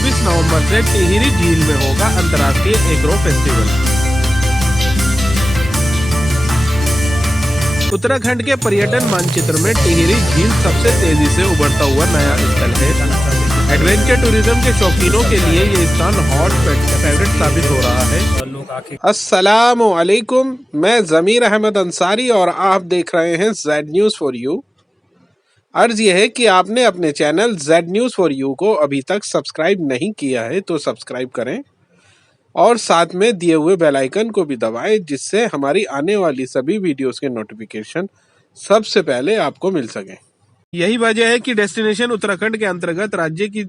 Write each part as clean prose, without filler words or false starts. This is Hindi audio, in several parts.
24 नवंबर से टिहरी झील में होगा अंतर्राष्ट्रीय एग्रो फेस्टिवल। उत्तराखंड के पर्यटन मानचित्र में टिहरी झील सबसे तेजी से उभरता हुआ नया स्थल है। एडवेंचर टूरिज्म के शौकीनों के लिए ये स्थान हॉट फेवरेट साबित हो रहा है। अस्सलाम वालेकुम, मैं ज़मीर अहमद अंसारी और आप देख रहे हैं जेड न्यूज़ फॉर यू। अर्ज यह है कि आपने अपने channel Z news for you को अभी तक सब्सक्राइब नहीं किया है तो सब्सक्राइब करें और साथ में दिए हुए बेल आइकन को भी दबाएं, जिससे हमारी आने वाली सभी वीडियोस के नोटिफिकेशन सबसे पहले आपको मिल सकें। यही वजह है कि डेस्टिनेशन उत्तराखंड के अंतर्गत राज्य की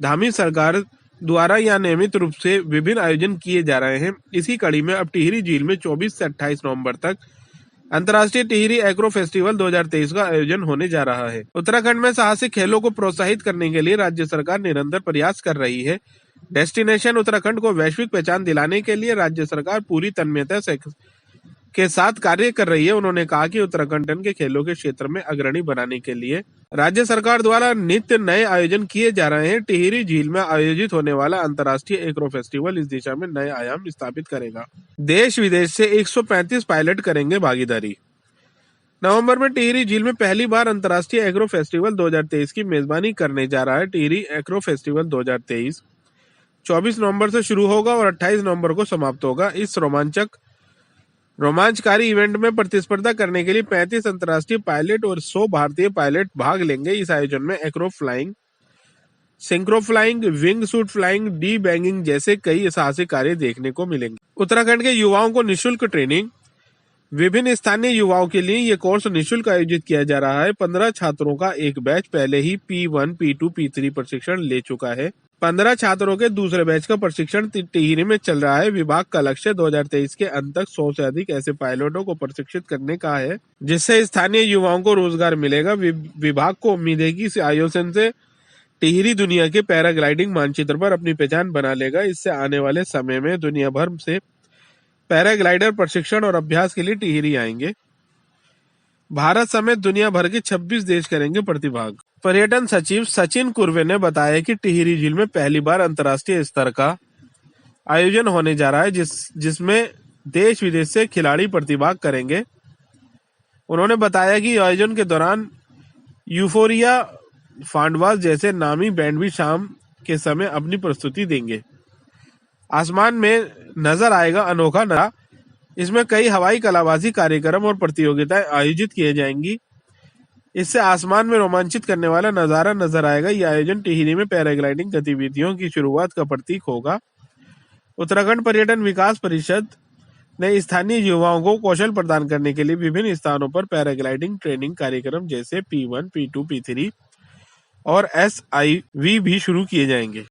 धामी सरकार द्वारा यहाँ नियमित रूप से विभिन्न आयोजन किए जा रहे हैं। इसी कड़ी में अब टिहरी झील में 24 से 28 नवंबर तक अंतर्राष्ट्रीय टिहरी एग्रो फेस्टिवल 2023 का आयोजन होने जा रहा है। उत्तराखंड में साहसिक खेलों को प्रोत्साहित करने के लिए राज्य सरकार निरंतर प्रयास कर रही है। डेस्टिनेशन उत्तराखंड को वैश्विक पहचान दिलाने के लिए राज्य सरकार पूरी तन्मयता के साथ कार्य कर रही है। उन्होंने कहा कि उत्तराखंड के खेलों के क्षेत्र में अग्रणी बनाने के लिए राज्य सरकार द्वारा नित्य नए आयोजन किए जा रहे हैं। टिहरी झील में आयोजित होने वाला अंतर्राष्ट्रीय एग्रो फेस्टिवल इस दिशा में नए आयाम स्थापित करेगा। देश विदेश से 135 पायलट करेंगे भागीदारी। नवंबर में टिहरी झील में पहली बार अंतर्राष्ट्रीय एग्रो फेस्टिवल 2023 की मेजबानी करने जा रहा है। टिहरी एग्रो फेस्टिवल 2023 24 नवंबर से शुरू होगा और 28 नवंबर को समाप्त होगा। इस रोमांचकारी इवेंट में प्रतिस्पर्धा करने के लिए 35 अंतर्राष्ट्रीय पायलट और 100 भारतीय पायलट भाग लेंगे। इस आयोजन में Acro flying, synchro flying, wing suit flying, D banging जैसे कई साहसिक कार्य देखने को मिलेंगे। उत्तराखंड के युवाओं को निःशुल्क ट्रेनिंग। विभिन्न स्थानीय युवाओं के लिए ये कोर्स निःशुल्क आयोजित किया जा रहा है। 15 छात्रों का एक बैच पहले ही P1, P2, P3 प्रशिक्षण ले चुका है। 15 छात्रों के दूसरे बैच का प्रशिक्षण टिहरी में चल रहा है। विभाग का लक्ष्य 2023 के अंत तक 100 से अधिक ऐसे पायलटों को प्रशिक्षित करने का है, जिससे स्थानीय युवाओं को रोजगार मिलेगा। विभाग को उम्मीद है कि इस आयोजन से टिहरी दुनिया के पैराग्लाइडिंग मानचित्र पर अपनी पहचान बना लेगा। इससे आने वाले समय में दुनिया भर से पैराग्लाइडर प्रशिक्षण और अभ्यास के लिए टिहरी आएंगे। भारत समेत दुनिया भर के 26 देश करेंगे प्रतिभाग। पर्यटन सचिव सचिन कुर्वे ने बताया कि टिहरी झील में पहली बार अंतर्राष्ट्रीय स्तर का आयोजन होने जा रहा है, जिसमें देश विदेश से खिलाड़ी प्रतिभाग करेंगे। उन्होंने बताया कि आयोजन के दौरान यूफोरिया, फांडवास जैसे नामी बैंड भी शाम के समय अपनी प्रस्तुति देंगे। आसमान में नजर आएगा अनोखा नजारा। इसमें कई हवाई कलाबाजी कार्यक्रम और प्रतियोगिताएं आयोजित किए जाएंगी। इससे आसमान में रोमांचित करने वाला नजारा नजर आएगा। यह आयोजन टिहरी में पैराग्लाइडिंग गतिविधियों की शुरुआत का प्रतीक होगा। उत्तराखंड पर्यटन विकास परिषद ने स्थानीय युवाओं को कौशल प्रदान करने के लिए विभिन्न स्थानों पर पैराग्लाइडिंग ट्रेनिंग कार्यक्रम जैसे P1, P2, P3 और SIV भी शुरू किए जाएंगे।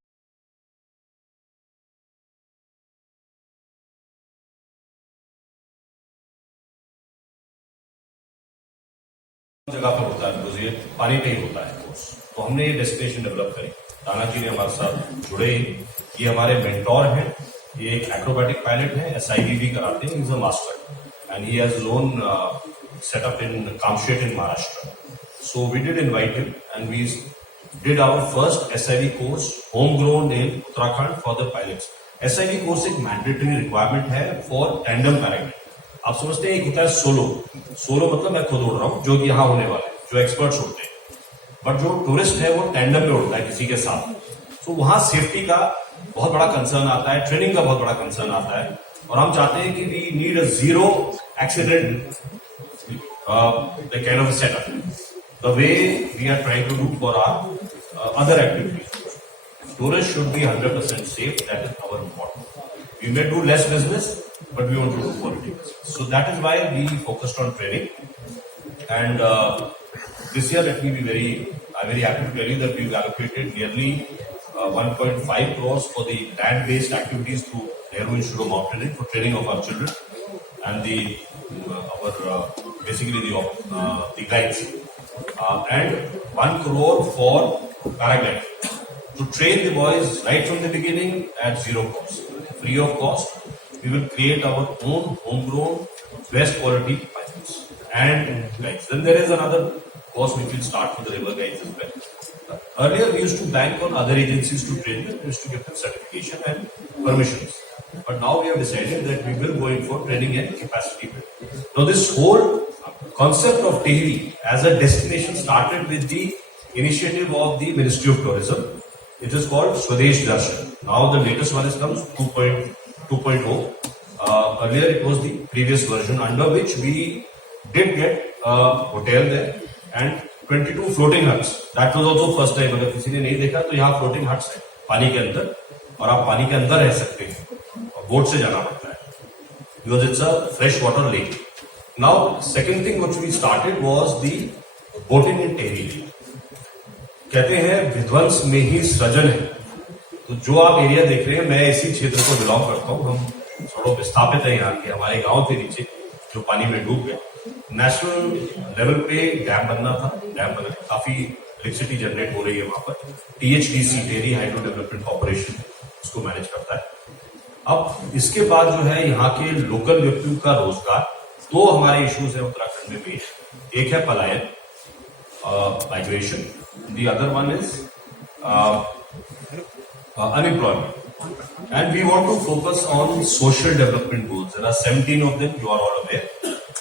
जगह पर होता है, बिकॉज ये पानी पे ही होता है कोर्स। तो हमने ये डेस्टिनेशन डेवलप करी। ताना जी ने हमारे साथ जुड़े। ये हमारे मेंटोर हैं। ये एक एक्रोबैटिक पायलट है, SIV भी कराते हैं। He is a master and he has lone setup in Kamshet in Maharashtra. So we did invite him and we did our first SIV course home grown in Uttarakhand for the pilots. SIV course एक मैंडेटरी रिक्वायरमेंट है फॉर टैंडम पैराग्लाइडिंग। आप समझते हैं एक होता है सोलो मतलब मैं खुद उड़ रहा हूं, जो कि यहाँ होने वाले जो एक्सपर्ट्स उड़ते हैं। बट जो टूरिस्ट है वो टैंडम में उड़ता है किसी के साथ। तो वहां सेफ्टी का बहुत बड़ा कंसर्न आता है, ट्रेनिंग का बहुत बड़ा कंसर्न आता है। और हम चाहते हैं कि we need a zero accident kind of setup the way we are trying to do for our other activities. Tourist should be 100% safe. That is our motto. We may do less business, but we want to do quality business. So that is why we focused on training. And this year, I'm very happy to tell you that we've allocated nearly 1.5 crores for the land-based activities through Nehru Institute of Mountaineering for training of our children and basically the guides. And 1 crore for paragliding to train the boys right from the beginning at zero cost, free of cost. We will create our own homegrown best quality pilots and guides. Then there is another course, which will start for the river guides as well. Earlier, we used to bank on other agencies to train them, we used to give them certification and permissions. But now we have decided that we will go in for training and capacity building. Now, this whole concept of Tehri as a destination started with the initiative of the Ministry of Tourism. It is called Swadesh Darshan. Now the latest one is comes 2.0. Earlier it was the previous version, under which we did get a hotel there and 22 floating huts. That was also first time. अगर किसी ने नहीं देखा तो यहाँ floating huts है पानी के अंदर, और आप पानी के अंदर रह सकते हैं, और बोट से जाना पड़ता है, because it's a fresh water lake. Now, second thing which we started was the boating in Tehri. कहते हैं विध्वंस में ही सृजन है. तो जो आप एरिया देख रहे हैं, मैं इसी क्षेत्र को बिलोंग करता हूँ. हम थोड़ा विस्थापित है यहाँ के, हमारे गांव के नीचे जो पानी में डूब गए. नेशनल लेवल पे डैम बनना था, डैम बना, काफी इलेक्ट्रिसिटी जनरेट हो रही है वहां पर. THDC Tehri hydro development corporation उसको मैनेज करता है. अब इसके बाद जो है यहाँ के लोकल व्यक्तियों का रोजगार, दो हमारे इश्यूज है उत्तराखंड में भी. एक है पलायन, migration. The other one is unemployment. And we want to focus on social development goals. There are 17 of them, you are all aware.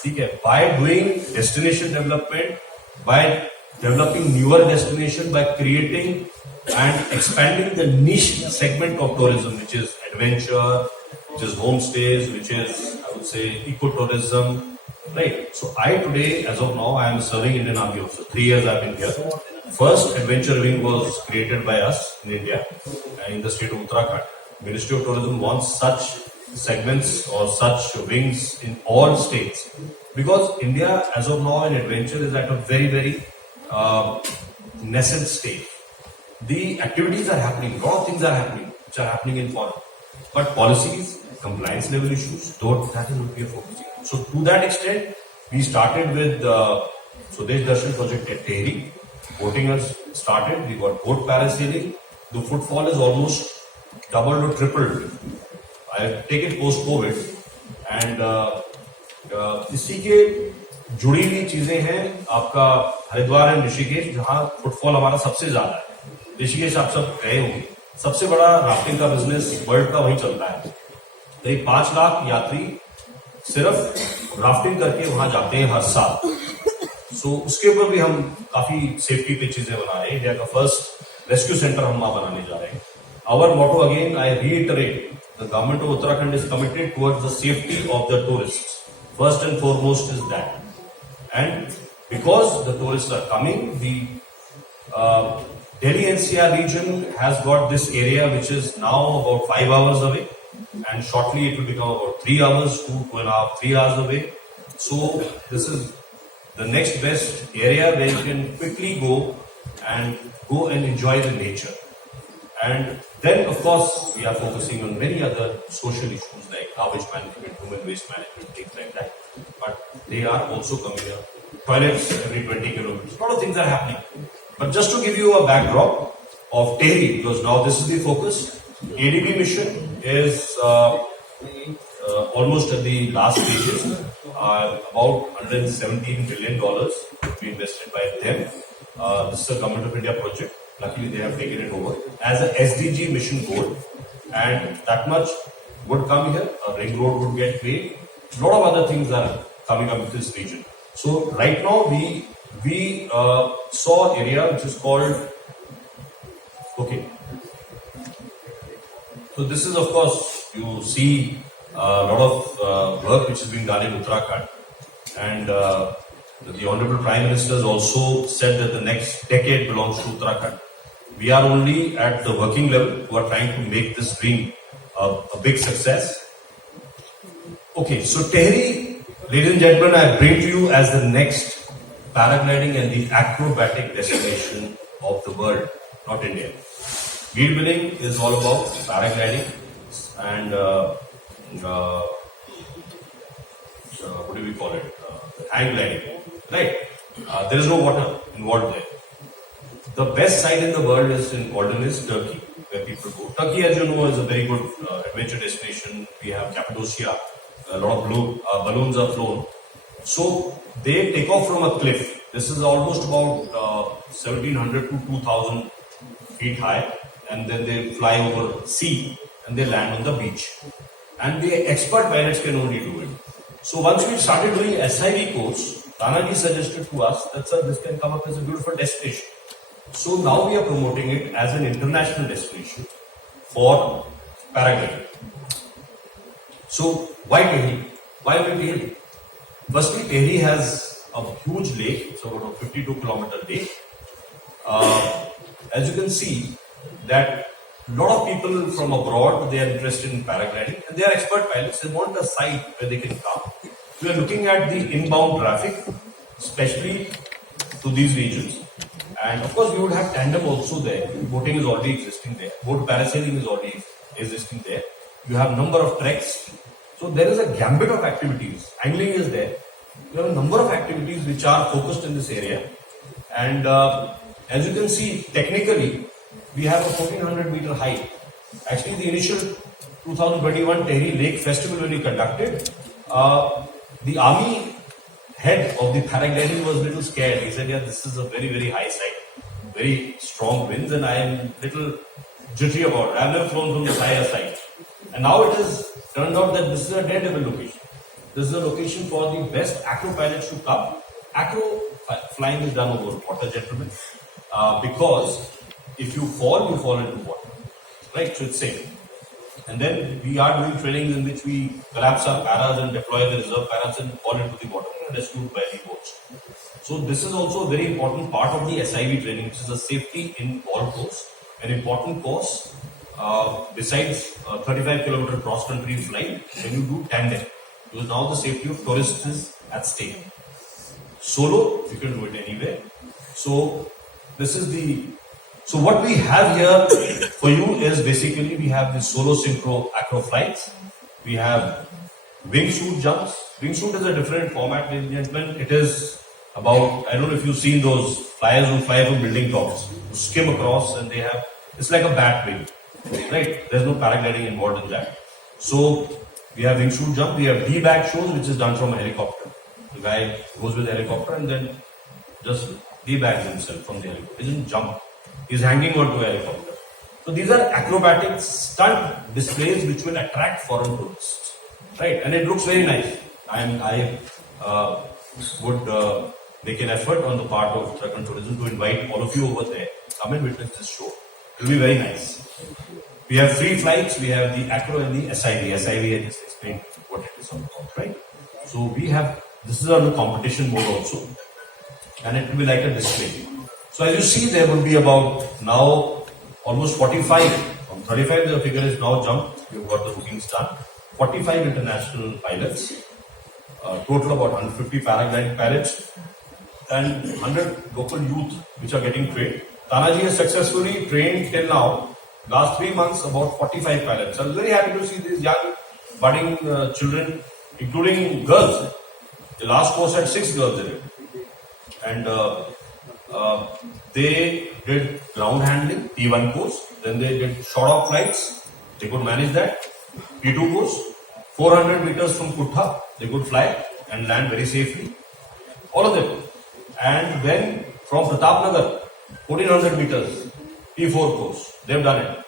Okay. By doing destination development, by developing newer destination, by creating and expanding the niche segment of tourism, which is adventure, which is homestays, which is, I would say, ecotourism. Right. So I today, as of now, I am serving Indian Army also. 3 years I've been here. First adventure wing was created by us in India, in the state of Uttarakhand. Ministry of Tourism wants such segments or such wings in all states, because India, as of now, in adventure is at a very, very nascent stage. The activities are happening, a lot of things are happening, which are happening in foreign. But policies, compliance level issues, that is what we are focusing on. So to that extent, we started with Swadesh Darshan project at Tehri. Boating has started, we got boat parasailing. The footfall is almost doubled or tripled. I take it post-COVID, and इसी के जुड़ी हुई चीजें हैं आपका हरिद्वार एंड ऋषिकेश, जहां फुटफॉल हमारा सबसे ज्यादा है. ऋषिकेश आप सब गए होंगे, सबसे बड़ा राफ्टिंग का बिजनेस वर्ल्ड का वहीं चलता है. करीब 5 लाख यात्री सिर्फ राफ्टिंग करके वहां जाते हैं हर साल. सो उसके ऊपर भी हम काफी सेफ्टी पे चीजें बना रहे हैं. इंडिया का फर्स्ट रेस्क्यू सेंटर हम वहां बनाने जा रहे हैं. Our motto, again I reiterate, the government of Uttarakhand is committed towards the safety of the tourists. First and foremost is that. And because the tourist are coming, the Delhi NCR region has got this area which is now about 5 hours away, and shortly it will become about 3 hours, 2.5, 3 hours away. So this is the next best area where you can quickly go and enjoy the nature. And then of course we are focusing on many other social issues like garbage management, human waste management, things like that. But they are also coming here. Toilets every 20 kilometers. A lot of things are happening. But just to give you a backdrop of Tehri, because now this is the focus, ADB mission is almost at the last stages. About $117 billion to be invested by them. This is a Government of India project. Luckily, they have taken it over as a SDG mission goal, and that much would come here. A ring road would get made. A lot of other things are coming up in this region. So right now we saw area which is called, okay, so this is, of course, you see a lot of work which is being done in Uttarakhand, and the Honorable Prime Minister has also said that the next decade belongs to Uttarakhand. We are only at the working level who are trying to make this dream a big success. Okay, so Tehri, ladies and gentlemen, I bring to you as the next paragliding and the acrobatic destination of the world, not India. Wheelbilling is all about paragliding and what do we call it? Hang gliding, right? There is no water involved there. The best site in the world is in Jordan, is Turkey, where people go. Turkey, as you know, is a very good adventure destination. We have Cappadocia. A lot of balloons are flown. So they take off from a cliff. This is almost about 1700 to 2000 feet high, and then they fly over sea and they land on the beach. And the expert pilots can only do it. So once we started doing SIV course, Tanaji suggested to us that sir, this can come up as a beautiful destination. So now we are promoting it as an international destination for paragliding. So why Tehri? Why Tehri? Firstly, Tehri has a huge lake. It's about a 52-kilometer lake. As you can see, that a lot of people from abroad, they are interested in paragliding and they are expert pilots. They want a site where they can come. We are looking at the inbound traffic, especially to these regions. And of course, we would have tandem also there. Boating is already existing there. Boat parasailing is already existing there. You have number of treks. So there is a gambit of activities. Angling is there. You have a number of activities which are focused in this area. And as you can see, technically, we have a 1400-meter height. Actually, the initial 2021 Tehri Lake Festival when we conducted, the army head of the paragliding was a little scared. He said, yeah, this is a very, very high side, very strong winds, and I am a little jittery about it. I have never flown from the higher side. And now it has turned out that this is a daredevil location. This is a location for the best acro pilots to come. Acro flying is done over water, gentlemen, because if you fall into water, right? So it's safe. And then we are doing trainings in which we collapse our paras and deploy the reserve paras and fall into the water and rescued by the boats. So this is also a very important part of the SIV training, which is a safety in all course. An important course, besides 35-kilometer cross-country flight, when you do tandem, because now the safety of tourists is at stake. Solo, you can do it anywhere. So this is the... So what we have here for you is basically we have the solo synchro acro flights. We have wingsuit jumps. Wingsuit is a different format, ladies and gentlemen. It is about, I don't know if you've seen those flyers who fly from building tops, who skim across and they have, it's like a bat wing, right? There's no paragliding involved in that. So we have wingsuit jump. We have D-bag shows, which is done from a helicopter. The guy goes with the helicopter and then just D-bags himself from the helicopter. He doesn't jump. He's hanging onto a helicopter. So these are acrobatic stunt displays which will attract foreign tourists, right? And it looks very nice. I would make an effort on the part of Uttarakhand Tourism to invite all of you over there. Come and witness this show. It will be very nice. We have free flights. We have the acro and the SIV. SIV, I just explained what it is all about, right? So we have, this is on the competition mode also. And it will be like a display. So as you see, there will be about now almost 45, from 35 the figure is now jumped, we've got the bookings done, 45 international pilots, total about 150 paragliding pilots and 100 local youth which are getting trained. Tanaji has successfully trained till now, last 3 months, about 45 pilots. I was very happy to see these young budding children, including girls. The last course had 6 girls in it. And they did ground handling, P1 course, then they did short-off flights, they could manage that, P2 course, 400 meters from Kutha, they could fly and land very safely, all of them. And then from Pratapnagar, 1400 meters, P4 course, they've done it.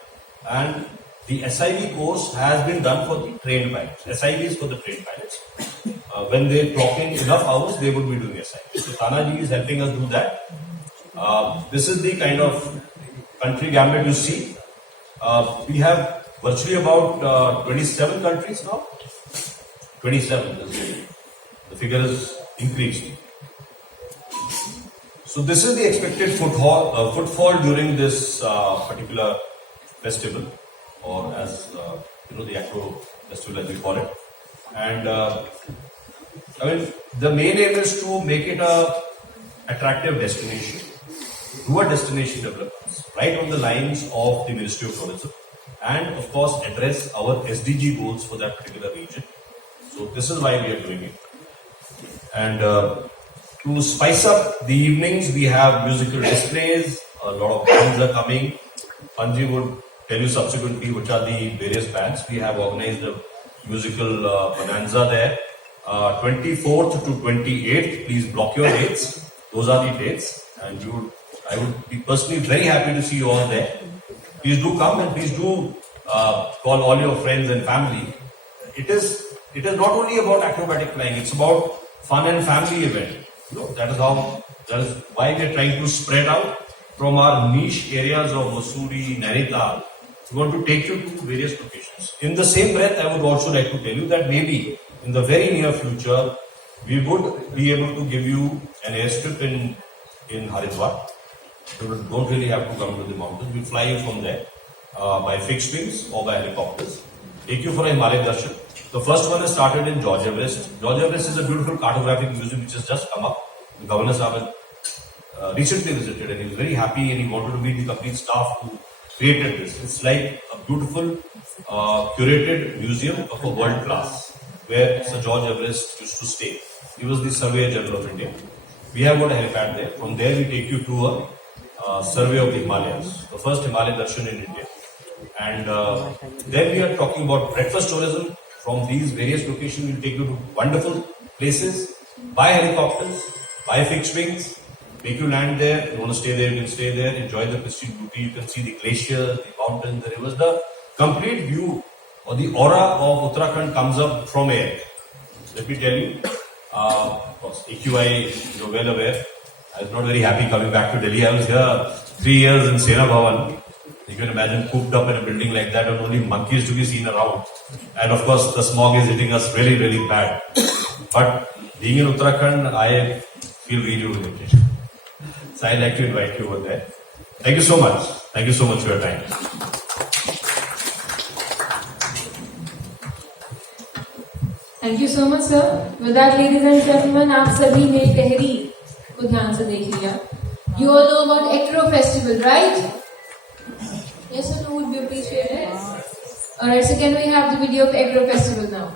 And the SIV course has been done for the trained pilots. SIV is for the trained pilots. When they clock in enough hours, they would be doing SIV. So Tanaji is helping us do that. This is the kind of country gambit you see. We have virtually about 27 countries now. 27. The figure is increased. So this is the expected footfall during this particular festival, or as the Acro festival as we call it. And I mean, the main aim is to make it a attractive destination, do a destination development right on the lines of the Ministry of Tourism, and of course address our SDG goals for that particular region. So this is why we are doing it. And to spice up the evenings, we have musical displays, a lot of bands are coming. Panji would tell you subsequently which are the various bands. We have organized a musical bonanza there. 24th to 28th, please block your dates. those are the dates, and I would be personally very happy to see you all there. Please do come, and please do call all your friends and family. It is not only about acrobatic flying; it's about fun and family event. That is why we are trying to spread out from our niche areas of Mussoorie, Nainital. We want to take you to various locations. In the same breath, I would also like to tell you that maybe in the very near future, we would be able to give you an airstrip in Haridwar. You don't really have to come to the mountains. We fly you from there by fixed wings or by helicopters. Take you for a Himalaya Darshan. The first one is started in George Everest. George Everest is a beautiful cartographic museum which has just come up. The Governor Sahib recently visited, and he was very happy, and he wanted to meet the complete staff who created this. It's like a beautiful curated museum of a world class where Sir George Everest used to stay. He was the Surveyor General of India. We have got a helipad there. From there we take you to a survey of the Himalayas, the first Himalaya Darshan in India. And then we are talking about breakfast tourism. From these various locations, we'll take you to wonderful places by helicopters, by fixed wings, make you land there. If you want to stay there, you can stay there, enjoy the pristine beauty. You can see the glaciers, the mountains, the rivers. The complete view or the aura of Uttarakhand comes up from air. Let me tell you, of course, AQI, you're well aware. I was not very happy coming back to Delhi. I was here 3 years in Sena Bhavan. You can imagine cooped up in a building like that, and only monkeys to be seen around. And of course, the smog is hitting us really, really bad. But being in Uttarakhand, I feel rejuvenated. So I'd like to invite you over there. Thank you so much. Thank you so much for your time. Thank you so much, sir. With that, ladies and gentlemen, आप सभी ने टहरी को ध्यान से देख लिया. You all know about Acro Festival, right? Yes or no would be appreciated. Alright, so can we have the video of Acro Festival now?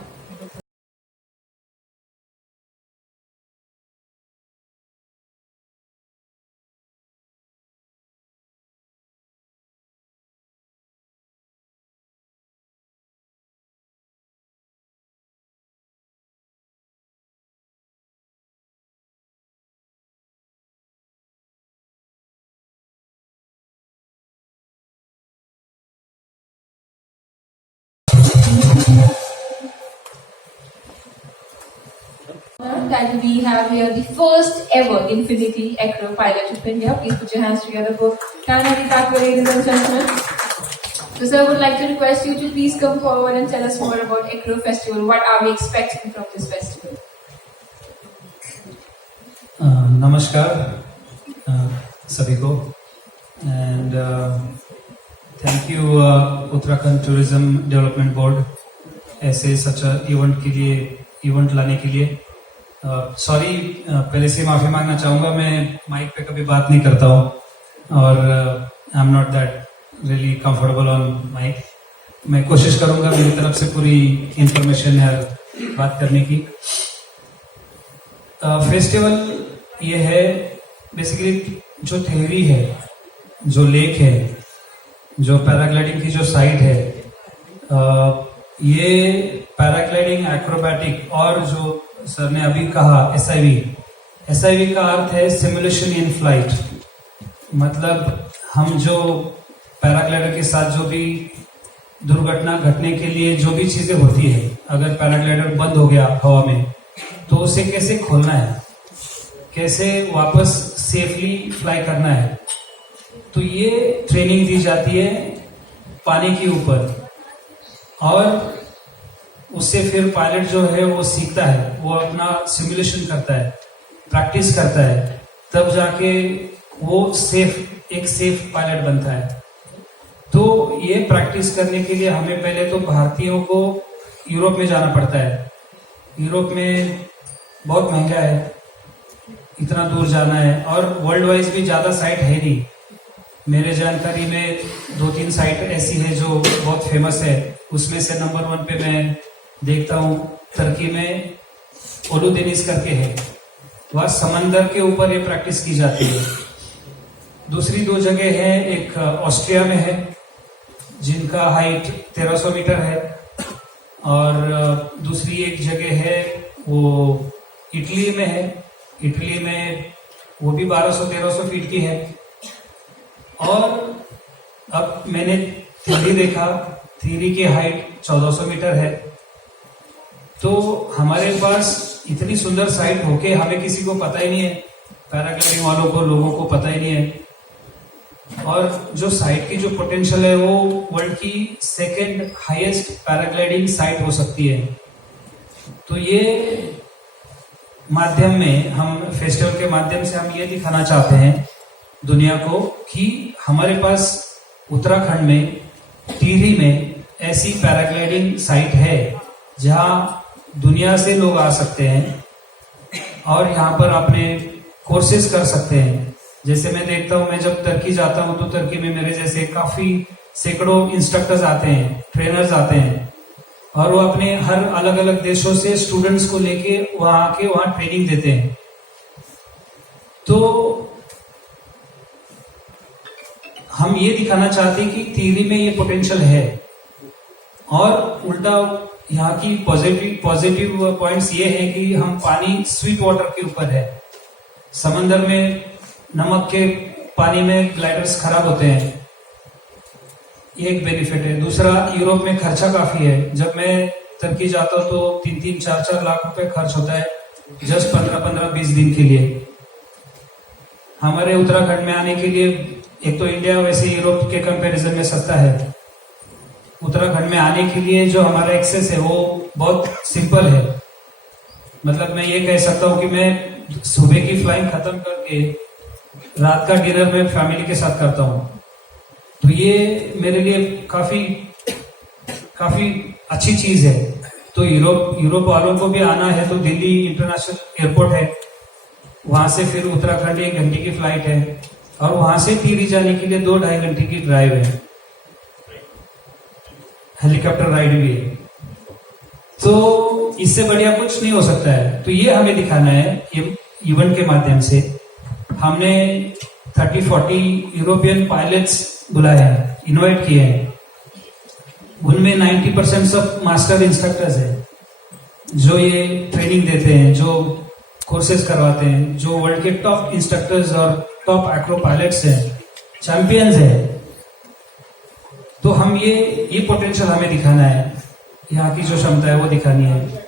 That we have here the first ever Infinity Acro pilot of India. Please put your hands together for Kanadi Thakur, ladies and gentlemen. So, sir, I would like to request you to please come forward and tell us more about Acro Festival. What are we expecting from this festival? Namaskar सभी को, and thank you Uttarakhand Tourism Development Board ऐसे such a event लाने के लिए. सॉरी, पहले से माफी मांगना चाहूंगा. मैं माइक पे कभी बात नहीं करता हूँ और I am not that really comfortable on mic. मैं कोशिश करूंगा मेरी तरफ से पूरी इंफॉर्मेशन है बात करने की. फेस्टिवल ये है बेसिकली जो थेरी है, जो लेक है, जो पैराग्लाइडिंग की जो साइट है, ये पैराग्लाइडिंग, एक्रोबैटिक और जो सर ने अभी कहा एसआईवी का अर्थ है सिमुलेशन इन फ्लाइट. मतलब हम जो पैराग्लाइडर के साथ जो भी दुर्घटना घटने के लिए जो भी चीजें होती है, अगर पैराग्लाइडर बंद हो गया हवा में तो उसे कैसे खोलना है, कैसे वापस सेफली फ्लाई करना है, तो ये ट्रेनिंग दी जाती है पानी के ऊपर. और उससे फिर पायलट जो है वो सीखता है, वो अपना सिमुलेशन करता है, प्रैक्टिस करता है, तब जाके वो एक सेफ पायलट बनता है. तो ये प्रैक्टिस करने के लिए हमें पहले तो भारतीयों को यूरोप में जाना पड़ता है. यूरोप में बहुत महंगा है, इतना दूर जाना है, और वर्ल्ड वाइज भी ज्यादा साइट है नहीं. मेरे जानकारी में 2-3 साइट ऐसी है जो बहुत फेमस है. उसमें से नंबर 1 पे मैं देखता हूँ तुर्की में ओलुदेनिस करके है. वह समंदर के ऊपर ये प्रैक्टिस की जाती है. दूसरी 2 जगह है, एक ऑस्ट्रिया में है जिनका हाइट 1300 मीटर है, और दूसरी एक जगह है वो इटली में है. इटली में वो भी 1200-1300 फीट की है। और अब मैंने थ्योरी देखा, थ्योरी की हाइट 1400 मीटर है। तो हमारे पास इतनी सुंदर साइट होके हमें किसी को पता ही नहीं है, पैराग्लाइडिंग वालों को, लोगों को पता ही नहीं है। और जो साइट की जो पोटेंशियल है वो वर्ल्ड की सेकंड हाईएस्ट पैराग्लाइडिंग साइट हो सकती है। तो ये माध्यम में हम फेस्टिवल के माध्यम से हम ये दिखाना चाहते हैं दुनिया को कि हमारे पास उत्तराखंड में टिहरी में ऐसी पैराग्लाइडिंग साइट है जहां दुनिया से लोग आ सकते हैं और यहाँ पर अपने कोर्सेज कर सकते हैं। जैसे मैं देखता हूँ, मैं जब टर्की जाता हूँ तो टर्की में मेरे जैसे काफी सैकड़ों इंस्ट्रक्टर्स आते हैं, ट्रेनर्स आते हैं और वो अपने हर अलग अलग देशों से स्टूडेंट्स को लेके वहां आके वहां ट्रेनिंग देते हैं। तो हम ये दिखाना चाहते हैं कि थियरी में ये पोटेंशियल है। और उल्टा यहाँ की पॉजिटिव पॉइंट्स ये है कि हम पानी स्वीट वाटर के ऊपर है। समंदर में नमक के पानी में ग्लाइडर्स खराब होते हैं, ये एक बेनिफिट है। दूसरा, यूरोप में खर्चा काफी है। जब मैं टर्की जाता हूँ तो 3-4 लाख रुपए खर्च होता है जस्ट 15-20 दिन के लिए। हमारे उत्तराखंड में आने के लिए एक तो इंडिया वैसे यूरोप के कंपैरिजन में सस्ता है। उत्तराखंड में आने के लिए जो हमारा एक्सेस है वो बहुत सिंपल है। मतलब मैं ये कह सकता हूँ कि मैं सुबह की फ्लाइंग खत्म करके रात का डिनर में फैमिली के साथ करता हूँ। तो ये मेरे लिए काफी अच्छी चीज है। तो यूरोप वालों को भी आना है तो दिल्ली इंटरनेशनल एयरपोर्ट है, वहां से फिर उत्तराखंड 1 घंटे की फ्लाइट है और वहां से टिहरी जाने के लिए 2-2.5 घंटे की ड्राइव है, हेलीकॉप्टर राइड भी है। तो इससे बढ़िया कुछ नहीं हो सकता है। तो ये हमें दिखाना है इवेंट के माध्यम से। हमने 30-40 यूरोपियन पायलट्स बुलाए हैं, इनवाइट किए हैं। उनमें 90% सब मास्टर इंस्ट्रक्टर्स हैं जो ये ट्रेनिंग देते हैं, जो कोर्सेज करवाते हैं, जो वर्ल्ड के टॉप इंस्ट्रक्टर्स और टॉप एक्रो पायलट्स हैं, चैंपियंस हैं। तो हम ये पोटेंशियल हमें दिखाना है, यहाँ की जो क्षमता है वो दिखानी है।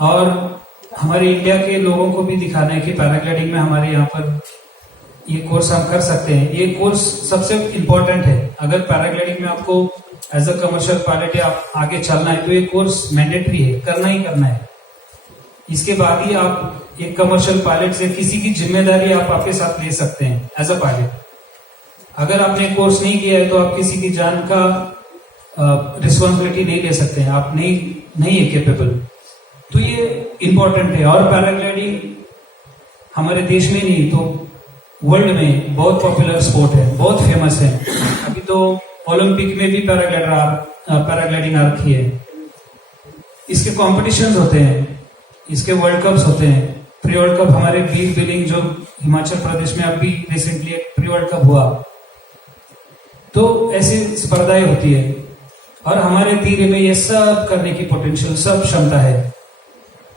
और हमारे इंडिया के लोगों को भी दिखाना है कि पैराग्लाइडिंग में हमारे यहाँ पर ये कोर्स हम कर सकते हैं। ये कोर्स सबसे इम्पोर्टेंट है। अगर पैराग्लाइडिंग में आपको एज अ कमर्शियल पायलट या आगे चलना है तो ये कोर्स मैंडेटरी है, करना ही करना है। इसके बाद ही आप एक कमर्शियल पायलट से किसी की जिम्मेदारी आप आपके साथ ले सकते हैं एज अ पायलट। अगर आपने कोर्स नहीं किया है तो आप किसी की जान का रिस्पॉन्सिबिलिटी नहीं ले सकते हैं, आप नहीं है केपेबल। तो ये इम्पोर्टेंट है। और पैराग्लाइडिंग हमारे देश में नहीं तो वर्ल्ड में बहुत पॉपुलर स्पोर्ट है, बहुत फेमस है। अभी तो ओलंपिक में भी पैराग्लाइडिंग आ रखी है। इसके कॉम्पिटिशन्स होते हैं, इसके वर्ल्ड कप्स होते हैं। प्री वर्ल्ड कप हमारे बीर बिलिंग जो हिमाचल प्रदेश में अभी रिसेंटली एक प्री वर्ल्ड कप हुआ। तो ऐसी स्पर्धाएं होती है और हमारे तीरे में ये सब करने की पोटेंशियल, सब क्षमता है।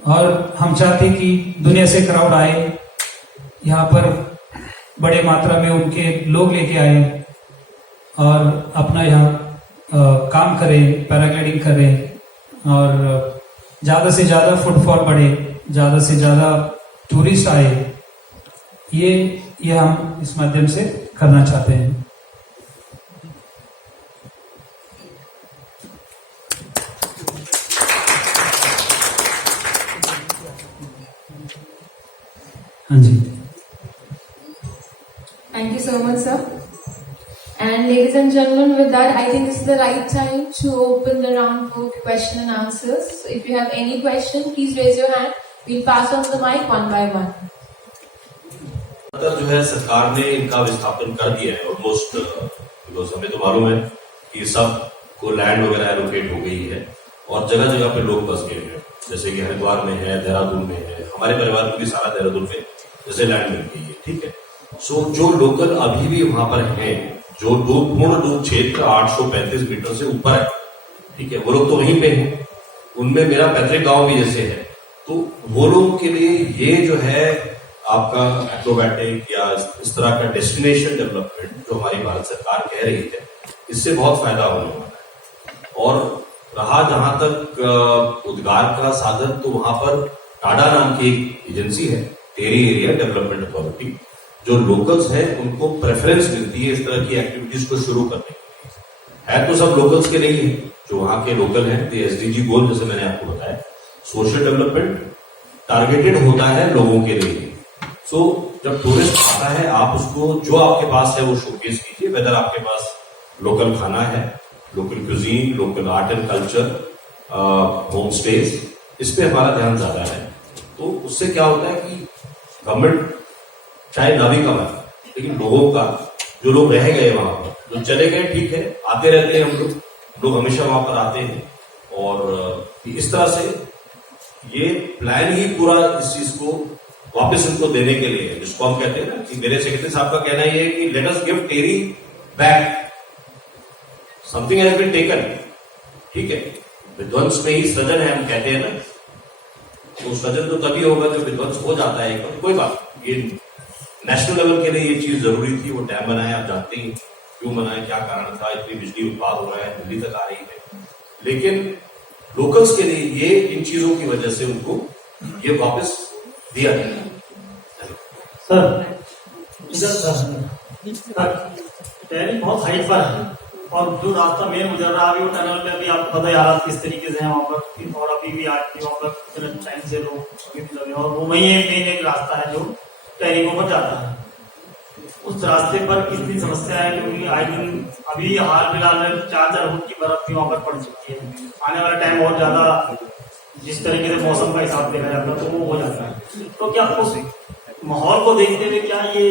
और हम चाहते कि दुनिया से क्राउड आए, यहाँ पर बड़े मात्रा में उनके लोग लेके आए और अपना यहाँ काम करें, पैराग्लाइडिंग करें और ज्यादा से ज्यादा फुटफॉल बढ़े, ज्यादा से ज्यादा टूरिस्ट आए। ये हम इस माध्यम से करना चाहते हैं। हाँ जी। Thank you so much, sir. And ladies and gentlemen, with that, I think this is the right time to open the round for question and answers. So if you have any question, please raise your hand. We'll pass on the mic one by one. जो है सरकार ने इनका विस्थापन कर दिया है ऑलमोस्ट, बिकॉज हमें तो मालूम है कि सब को लैंड वगैरह एलोकेट हो गई है और जगह जगह पे लोग बस गए हैं। जैसे कि हरिद्वार में है, देहरादून में है, हमारे परिवार को भी सारा देहरादून में जैसे लैंड मिल गई है। ठीक है। सो जो लोकल अभी भी वहां पर हैं, जो पूर्ण डूब क्षेत्र 835 मीटर से ऊपर है, ठीक है, वो लोग तो वहीं पे हैं। उनमें मेरा पैतृक गांव भी जैसे है, तो वो लोगों के लिए ये जो है आपका एक्रोबैटिक या इस तरह का डेस्टिनेशन डेवलपमेंट जो हमारी भारत सरकार कह रही है, इससे बहुत फायदा होने वाला है। और रहा जहां तक उद्गार का साधन, तो वहां पर टाडा नाम की एक एजेंसी है, टेरी एरिया डेवलपमेंट अथॉरिटी, जो लोकल्स हैं उनको प्रेफरेंस मिलती है इस तरह की एक्टिविटीज को शुरू करने के लिए। है तो सब लोकल्स के लिए ही है, जो वहां के लोकल हैं। तो एसडीजी गोल जैसे मैंने आपको बताया, सोशल डेवलपमेंट टारगेटेड होता है लोगों के लिए। सो जब टूरिस्ट आता है, आप उसको जो आपके पास है वो शोकेस कीजिए, वेदर आपके पास लोकल खाना है, local cuisine, local art and culture, home stage, इस पे हमारा ध्यान ज्यादा है। तो उससे क्या होता है कि गवर्नमेंट चाहे ना भी कमाए, लेकिन लोगों का, जो लोग रह गए वहां पर, जो चले गए ठीक है, आते रहते हैं हम लोग हमेशा वहां पर आते हैं। और इस तरह से ये प्लान ही पूरा इस चीज को वापस उनको देने के लिए, जिसको हम कहते हैं ना, कि मेरे सेक्रेटरी साहब का कहना ये है कि let us give terry back, something has been taken. ठीक है, विध्वंस में ही सृजन है, हम कहते हैं ना, तो सृजन तो तभी होगा जब विध्वंस हो जाता है। एक कोई बात, ये नेशनल लेवल के लिए ये चीज जरूरी थी, वो डैम बनाया, आप जानते ही क्यों बनाया, क्या कारण था, इतनी बिजली उत्पाद हो रहा है, दिल्ली तक आ रही है। लेकिन लोकल्स के लिए ये इन चीजों की वजह से उनको ये वापस दिया गया। सर टहरी बहुत हाइट पर है, और जो रास्ता मेन गुजर रहा है अभी, वो टनल में भी आपको पता है हालात किस तरीके से है वहाँ पर, और अभी भी आज भी वहाँ पर कितने टाइम से लोग अभी भी लगे, और वो वही मेन एक रास्ता है जो टहरी को जाता है। उस रास्ते पर कितनी समस्या है, क्योंकि आई दिन अभी हाल फिलहाल में 4,000 फुट की बर्फ भी वहाँ पर पड़ चुकी है। आने वाला टाइम बहुत ज्यादा जिस तरीके से मौसम का हिसाब देखा जाता है तो वो हो जाता है। तो क्या उस माहौल को देखते हुए क्या ये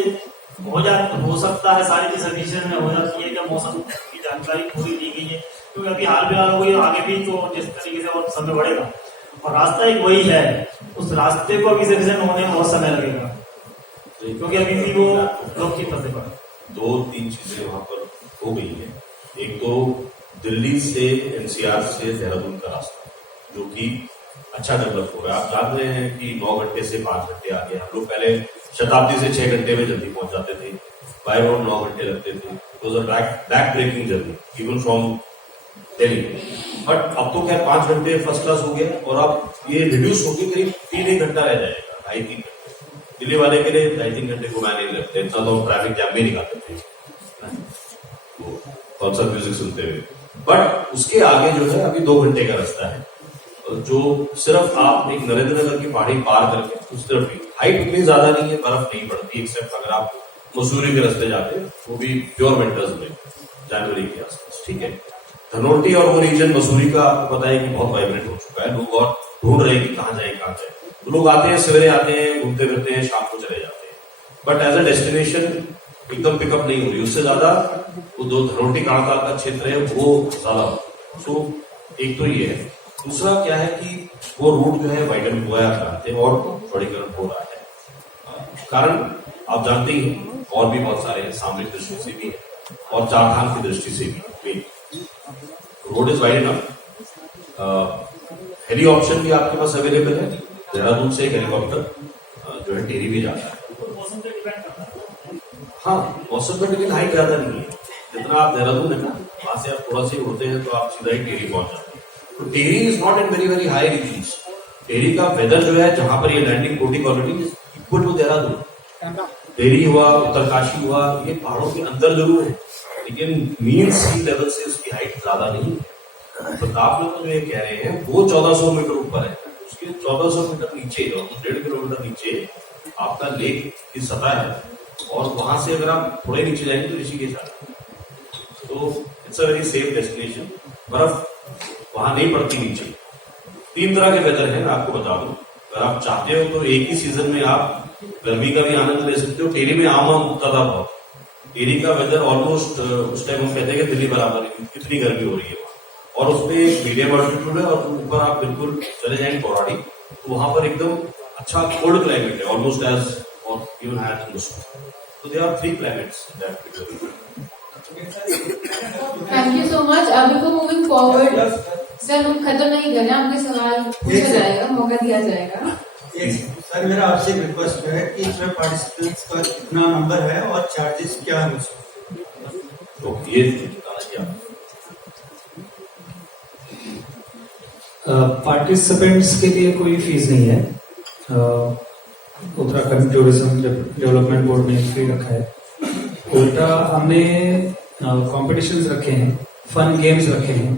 हो सकता है, सारी चीज सर्विसेज में हो जाती है, क्या मौसम की जानकारी पूरी दी गई है? क्योंकि अभी हाल फिलहाल हुई, आगे भी तो जिस तरीके से और समय बढ़ेगा, और रास्ता एक वही है, उस रास्ते को अभी सर्विसेज होने में बहुत समय लगेगा, क्योंकि अभी भी वो लोग की फंसे पड़े। 2-3 चीजें वहां पर हो गई है। एक तो दिल्ली से एनसीआर से देहरादून का रास्ता, जो कि अच्छा डेवलप हो रहा है। आप जान रहे हैं कि 9 घंटे से 5 घंटे आ गए। हम लोग पहले शताब्दी से 6 घंटे में जल्दी पहुंच जाते थे, बाय रोड 9 घंटे लगते थे। It was a back breaking journey even from Delhi. But अब तो खैर 5 घंटे फर्स्ट क्लास हो गया, और अब ये रिड्यूस होकर करीब 3 घंटा रह जाएगा, 2.5-3 घंटे। दिल्ली वाले के लिए 2.5-3 घंटे घुमाने नहीं लगते, इतना तो ट्रैफिक जैम भी निकालते थे कॉन्सर्ट म्यूजिक सुनते हुए। बट उसके आगे जो है अभी 2 घंटे का रास्ता है, जो सिर्फ आप एक नरेंद्र नगर की पहाड़ी पार करके उस तरफ ही, हाइट इतनी ज्यादा नहीं है, बर्फ नहीं पड़ती, एक्सेप्ट अगर आप मसूरी के रास्ते जाते हैं, वो भी प्योर विंटर्स में जनवरी के आसपास। ठीक है, धनोल्टी और वो रीजन मसूरी का आपको पता है कि बहुत वाइब्रेंट हो चुका है, लोग और ढूंढ रहे हैं कि कहाँ जाए। तो लोग आते हैं, सवेरे आते हैं, घूमते फिरते हैं, शाम को चले जाते हैं, बट एज अ डेस्टिनेशन एकदम पिकअप नहीं हो रही। उससे ज्यादा वो जो धनोल्टी कांड़ताल का क्षेत्र है वो ज्यादा। सो एक तो ये है। दूसरा क्या है कि वो रूट जो है वाइडन हुआ है, आप जानते हैं, और चौड़ीकरण हो रहा है। कारण आप जानते ही हैं, और भी बहुत सारे हैं, सामरिक दृष्टि से भी है और चारधाम की दृष्टि से भी। Road is wide enough, heli option भी आपके पास अवेलेबल है। देहरादून से एक हेलीकॉप्टर जो है टेरी भी जाता है। हाँ, मौसम पर, लेकिन हाइट ज्यादा नहीं है। जितना आप देहरादून है ना, वहां से आप थोड़ा सा उड़ते हैं तो आप सीधा ही टेरी पहुंच जाते हैं। तो Tehri is not in very very high region. Tehri का वेदर जो है, जहां पर ये landing coating already is equal to Dehradun. Tehri हुआ, उत्तरकाशी हुआ, ये पहाड़ों के अंदर जरूर है, लेकिन मीन सी लेवल से उसकी हाइट ज्यादा नहीं है। तो आप लोग जो ये कह रहे हैं वो 1400 मीटर ऊपर है, उसके 1400 मीटर नीचे, 1.5 किलोमीटर नीचे आपका लेक की सतह है, और वहां से अगर आप थोड़े नीचे जाएंगे तो ऋषिकेश आ जाए। तो it's a very safe destination. बर्फ वहां नहीं पड़ती नीचे। 3 तरह के वेदर है, मैं आपको बता दूं। अगर आप चाहते हो तो एक ही सीजन में आप गर्मी का भी आनंद ले सकते हो। टेरी में आम उगता था बहुत। टेरी का वेदर ऑलमोस्ट उस टाइम हम कहते हैं कि दिल्ली बराबर है, इतनी गर्मी हो रही है वहां। और उसमें एक मीडियम ऑल्टीट्यूड है, और ऊपर आप बिल्कुल चले जाएंगे पौराड़ी, तो वहां पर एकदम अच्छा कोल्ड क्लाइमेट है, almost as or even higher than the snow. So there are 3 climates that we do. Thank you so much. अब बिफोर मूविंग फॉरवर्ड, सर हम खत्म नहीं कर रहे हैं, आपके सवाल पूछा जाएगा, मौका दिया जाएगा। सर मेरा आपसे एक रिक्वेस्ट है कि इसमें पार्टिसिपेंट्स का कितना नंबर है और चार्जेस क्या है उसमें? तो ये बताना चाहिए आपको। पार्टिसिपेंट्स के लिए कोई फीस नहीं है। उत्तराखंड टूरिज्म डेवलपमेंट बोर्ड ने फ्री रखा है। उल्टा हमने कॉम्पिटिशन्स रखे हैं, फन गेम्स रखे हैं,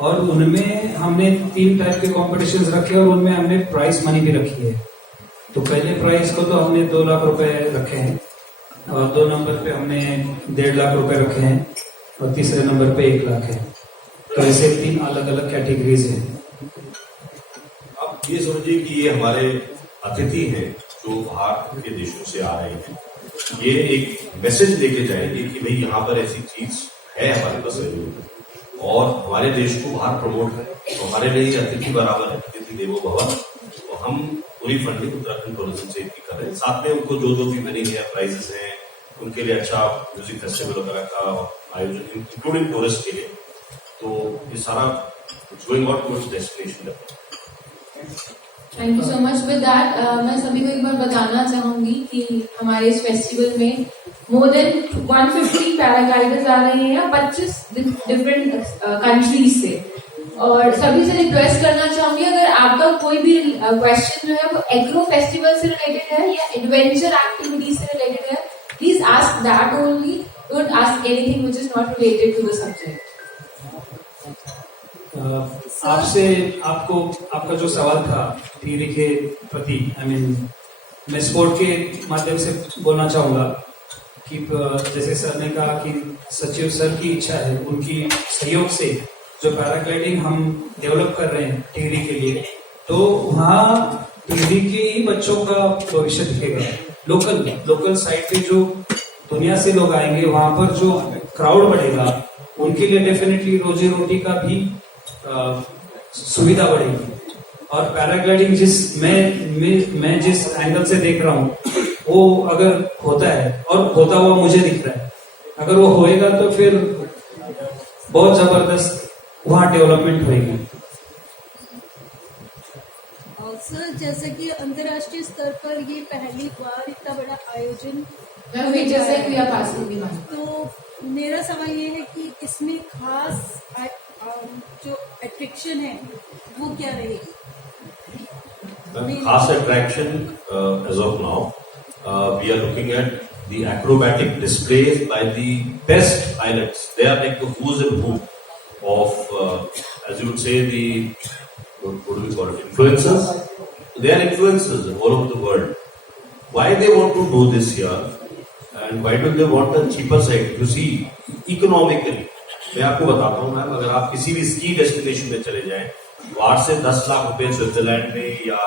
और उनमें हमने 3 टाइप के कॉम्पिटिशन्स रखे और उनमें हमने प्राइज मनी भी रखी है। तो पहले प्राइज को तो हमने 2 लाख रुपए रखे हैं, और 2 नंबर पे हमने 1.5 लाख रुपए रखे हैं, और तीसरे नंबर पे 1 लाख है। तो ऐसे 3 अलग अलग कैटेगरीज हैं। आप ये समझिए कि ये हमारे अतिथि हैं जो बाहर के देशों से आ रहे हैं। ये एक मैसेज लेके जाएंगे कि भाई यहाँ पर ऐसी चीज है हमारे पास अवेलेबल, और हमारे देश को बाहर प्रमोट है। तो हमारे लिए अतिथि बराबर है, अतिथि देवो भव। तो हम पूरी फंडिंग उत्तराखंड टूरिज्म से भी कर रहे हैं। साथ में उनको जो भी मनी है, प्राइजेस हैं, उनके लिए अच्छा म्यूजिक फेस्टिवल वगैरह का आयोजन, इंक्लूडिंग टूरिस्ट के लिए। तो ये सारा going out towards destination. Thank you so much. With that मैं सभी को एक बार बताना चाहूंगी कि हमारे इस फेस्टिवल में मोर देन 150 पैराग्लाइडर्स आ रहे हैं 25 डिफरेंट कंट्रीज से। और सभी से रिक्वेस्ट करना चाहूंगी, अगर आपका कोई भी क्वेश्चन जो है वो एग्रो फेस्टिवल से रिलेटेड है या एडवेंचर एक्टिविटीज से रिलेटेड है, please ask that only, don't ask anything which is not related to the subject. आपसे आपका जो सवाल था टीवी के प्रति, मैं स्पोर्ट के माध्यम से बोलना चाहूंगा कि जैसे सर ने कहा कि सचिव सर की इच्छा है, उनकी सहयोग से जो पैराग्लाइडिंग हम डेवलप कर रहे हैं टिहरी के लिए, तो वहाँ टिहरी के ही बच्चों का भविष्य दिखेगा। लोकल साइड पे जो दुनिया से लोग आएंगे, वहां पर जो क्राउड बढ़ेगा, उनके लिए डेफिनेटली रोजी रोटी का भी सुविधा बढ़ेगी। और पैराग्लाइडिंग मैं जिस एंगल से देख रहा हूँ, वो अगर होता है, और होता हुआ मुझे दिख रहा है, अगर वो होएगा तो फिर बहुत जबरदस्त वहाँ डेवलपमेंट होगी। सर जैसे कि अंतर्राष्ट्रीय स्तर पर ये पहली बार इतना बड़ा आयोजन, तो मेरा सवाल ये है कि इसमें खास जो अट्रैक्शन है वो क्या रहेगी? खास attraction as of now we are looking at the acrobatic displays by the best pilots. They are like the who's and who of, as you would say, the what do we call it? Influencers. They are influencers all over the world. Why they want to do this here, and why do they want a cheaper side? You see, economically, मैं आपको बताता हूँ मैम, अगर आप किसी भी स्की डेस्टिनेशन में चले जाएं, तो 8 से 10 लाख रुपए स्विट्जरलैंड में या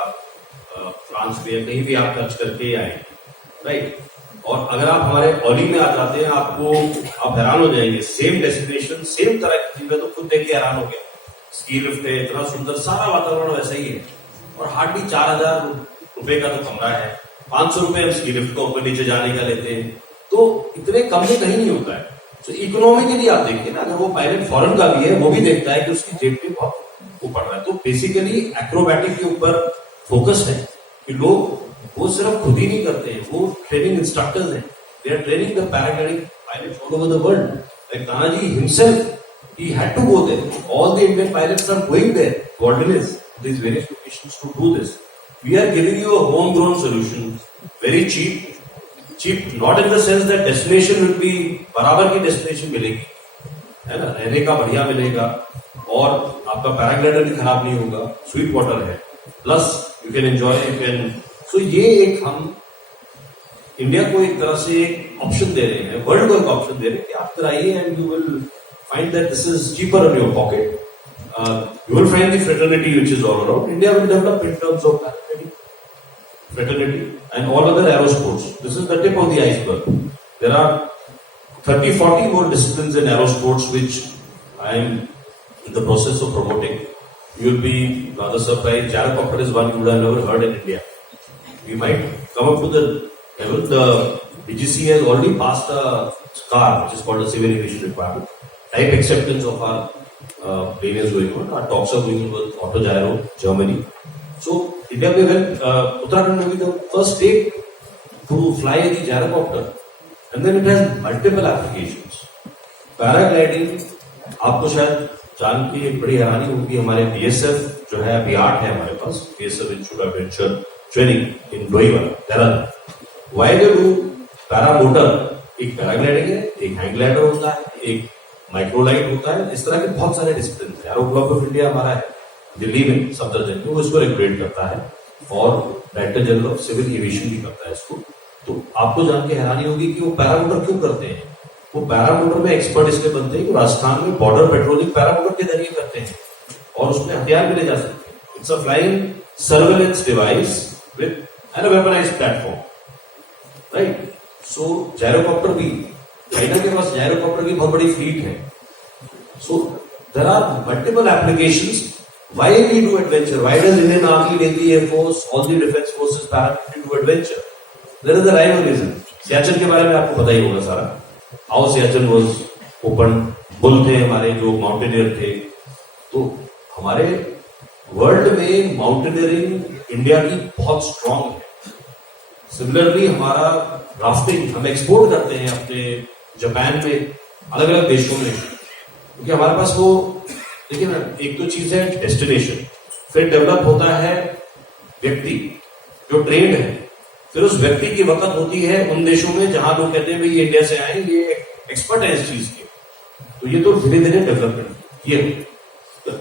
फ्रांस में कहीं भी आप खर्च करके आए, राइट? और अगर आप हमारे ओली में आ जाते हैं, आप हैरान हो जाएंगे। सेम डेस्टिनेशन, सेम तरह की चीज, तो खुद देख के हैरान हो गया। स्की लिफ्ट है, इतना सुंदर, सारा वातावरण वैसा ही है, और हार्डली 4000 रुपए का तो कमरा है, 500 रुपए हम स्की लिफ्ट को ऊपर नीचे जाने का लेते हैं, तो इतने कम में कहीं नहीं होता है। तो इकोनॉमिकली आप देखिए ना, अगर वो पायलट फॉरेन का भी है, वो भी देखता है कि उसकी जेब पे बहुत वो पड़ रहा है। तो बेसिकली एक्रोबैटिक के ऊपर फोकस है कि लोग वो सिर्फ खुद ही नहीं करते हैं, वो ट्रेनिंग इंस्ट्रक्टर्स हैं। They are training the paragliding pilots all over the world. Like Tanaji himself, he had to go there. All the Indian pilots are going there, coordinates these various locations to do this. We are giving you a homegrown solution, very cheap, not in the sense that destination will be बराबर की destination मिलेगी, है ना, रहने का बढ़िया मिलेगा, और आपका पैराग्लाइडर भी खराब नहीं होगा, स्वीट वाटर है, plus you can enjoy, you can. So ये एक हम इंडिया को एक तरह से एक ऑप्शन दे रहे हैं, वर्ल्ड को एक ऑप्शन दे रहे हैं कि आप इधर आइए and you will find that this is cheaper in your pocket. You will find the fraternity which is all around. India will develop in terms of fraternity and all other aero sports. This is the tip of the iceberg. There are 30-40 more disciplines in aero sports which I am in the process of promoting. You will be rather surprised. Gyrocopter is one you would have never heard in India. We might come up to the level. The DGC has already passed a SCAR, which is called a civil aviation requirement. Type acceptance of our plane is going on. Our talks are going on with Autogyro, Germany. So India में when Uttarakhand will be the first state to fly the gyrocopter, and then it has multiple applications. Paragliding, आपको शायद जान के एक बड़ी हैरानी होगी, हमारे BSF जो है अभी 8 है हमारे पास, BSF institute of adventure training in Loiwala, Dehradun. Why they do paramotor, एक पैराग्लाइडिंग है, एक हैंग ग्लाइडर होता है, एक माइक्रोलाइट होता है, इस तरह के बहुत सारे डिसिप्लिन है। एरो क्लब ऑफ इंडिया हमारा है दिल्ली में, सफदरजंग में, वो इसको रेगुलेट करता है और director general of civil aviation भी करता है इसको। तो आपको जान के हैरानी होगी कि वो पैरामोटर क्यों करते हैं। वो पैरामोटर में एक्सपर्ट इसलिए बनते हैं कि राजस्थान में बॉर्डर पेट्रोलिंग पैरामोटर के जरिए करते हैं और उसमें हथियार भी ले जा सकते हैं। It's a flying surveillance device with an weaponised platform, right. So gyrocopter भी, चाइना के पास जायरोकॉप्टर की बहुत बड़ी फ्लीट है। So there are multiple applications. Why we do adventure? Why does Indian Army, Navy, Air Force, all the defense forces, paramilitary do adventure? There is a rhyme or reason. Siachen के बारे में आपको पता ही होगा सारा। How Siachen was open, bull थे हमारे जो माउंटेनियर थे। तो हमारे वर्ल्ड में माउंटेनियरिंग इंडिया की बहुत स्ट्रांग है। सिमिलरली हमारा राफ्टिंग हम एक्सपोर्ट करते हैं अपने जापान में, अलग अलग देशों में, क्योंकि हमारे पास वो, देखिए ना, एक तो चीज है डेस्टिनेशन, फिर डेवलप होता है व्यक्ति जो ट्रेंड है, फिर उस व्यक्ति की वक्त होती है उन देशों में जहां लोग कहते हैं भाई ये इंडिया से आए, ये एक्सपर्ट है इस चीज के। तो ये तो धीरे धीरे डेवलपमेंट, ये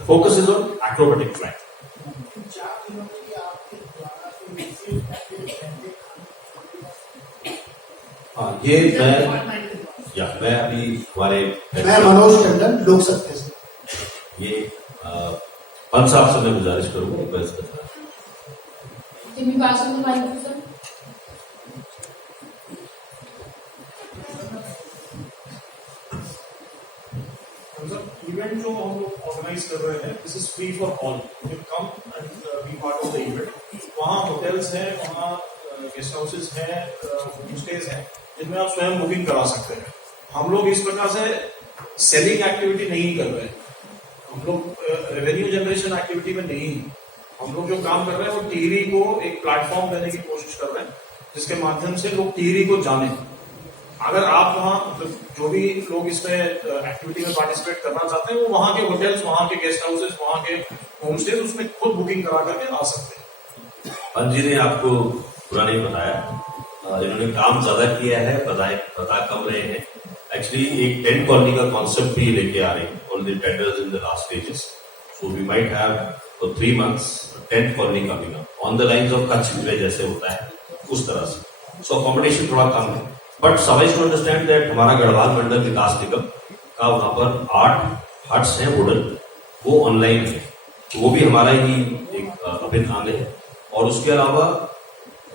focus is on acrobatic flying. हाँ, ये मैं अभी हमारे मैं मनोज टंडन, लोक सत्य से। ये पंच साहब से मैं गुजारिश करूंगा एक बार। Can we pass on the mic to sir? Event जो हम लोग ऑर्गेनाइज कर रहे हैं, this is free for all, you come and be part of the event. वहाँ होटल्स हैं, वहाँ गेस्ट हाउसेस हैं, होम स्टेज हैं, जिनमें आप स्वयं बुकिंग करा सकते हैं। हम लोग इस प्रकार से सेलिंग एक्टिविटी नहीं कर रहे हैं, हम लोग रेवेन्यू जनरेशन एक्टिविटी में नहीं। हम लोग जो काम कर रहे हैं वो टिहरी को एक प्लेटफॉर्म देने की कोशिश कर रहे हैं, जिसके माध्यम से लोग टिहरी को जाने। अगर आप वहाँ जो भी लोग इसमें एक्टिविटी में पार्टिसिपेट करना चाहते हैं, वो वहाँ के होटल्स, वहाँ के गेस्ट हाउसेस, वहाँ के होम स्टे, उसमें खुद बुकिंग करा करके आ सकते हैं। पंत जी ने आपको पूरा नहीं बताया, इन्होंने काम ज्यादा किया है, बता कम रहे हैं। एक्चुअली एक टेंट कॉलोनी का कॉन्सेप्ट भी लेके आ रहे हैं, all the tenders in the last stages. So we might have for 3 months tent colony coming up on the lines of Kutch village, जैसे होता है उस तरह से। सो कॉम्पिटिशन थोड़ा कम है, बट सवाइज टू अंडरस्टैंड दैट हमारा गढ़वाल मंडल विकास निगम का वहां पर 8 हट्स हैं वुडन, वो ऑनलाइन है, तो वो भी हमारा ही एक अभिन्न अंग है। और उसके अलावा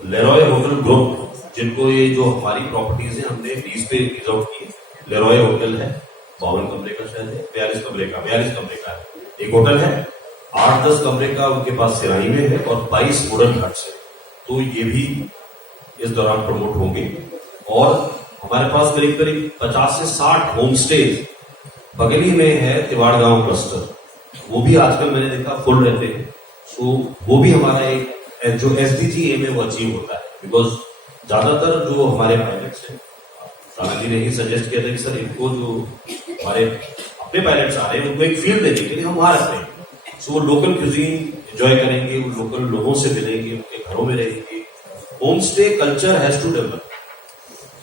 लेरॉय होटल ग्रुप, जिनको ये जो हमारी प्रॉपर्टीज है हमने लीज पे लीज आउट की है। लेरॉय होटल है, 52 कमरे का शायद है, 42 कमरे का है एक होटल है, 8-10 कमरे का उनके पास सिराही में है और 22 वुडन हट्स है। तो ये भी इस दौरान प्रमोट होंगे। और हमारे पास करीब करीब 50 से 60 होम स्टेज बगली में है तिवाड़ गांव क्लस्टर, वो भी आजकल मैंने देखा फुल रहते हैं। सो वो भी हमारा एक जो SDG में वो अचीव होता है, बिकॉज ज्यादातर जो हमारे पायलट्स हैं, राणा जी ने ही सजेस्ट किया था कि सर इनको जो हमारे अपने पायलट्स आ रहे हैं उनको एक फील्ड देने के लिए हम वहां रखते हैं। सो वो लोकल क्यूजीन एंजॉय करेंगे, वो लोकल लोगों से मिलेंगे, उनके घरों में रहेंगे। Home stay culture has to develop,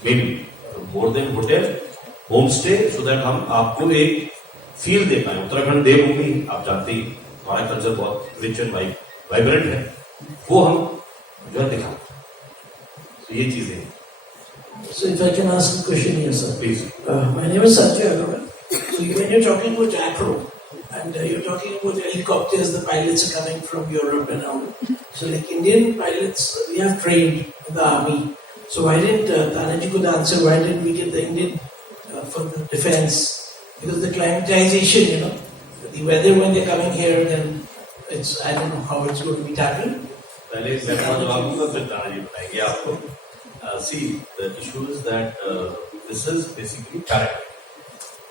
maybe more than hotel, home stay, so that हम आपको एक फील दे पाए। उत्तराखंड देवभूमि आप जानते ही, हमारा कल्चर बहुत रिच एंड वाइब्रेंट है, वो हम जो है दिखाते। तो ये चीजें। So if I can ask a question here, sir. Please. My name is Sanjay Agarwal. So when you're talking about acro, and you're talking about helicopters, the pilots are coming from Europe and all. So like Indian pilots, we have trained in the army. So why didn't Tanaji could answer, why didn't we get the Indian for the defense? Because the climatization, you know, the weather when they're coming here, then it's, I don't know how it's going to be tackled. पहले मैं जवाब दूंगा, फिर तानाजी बताएंगे आपको। See, the issue is that this is basically paragliding.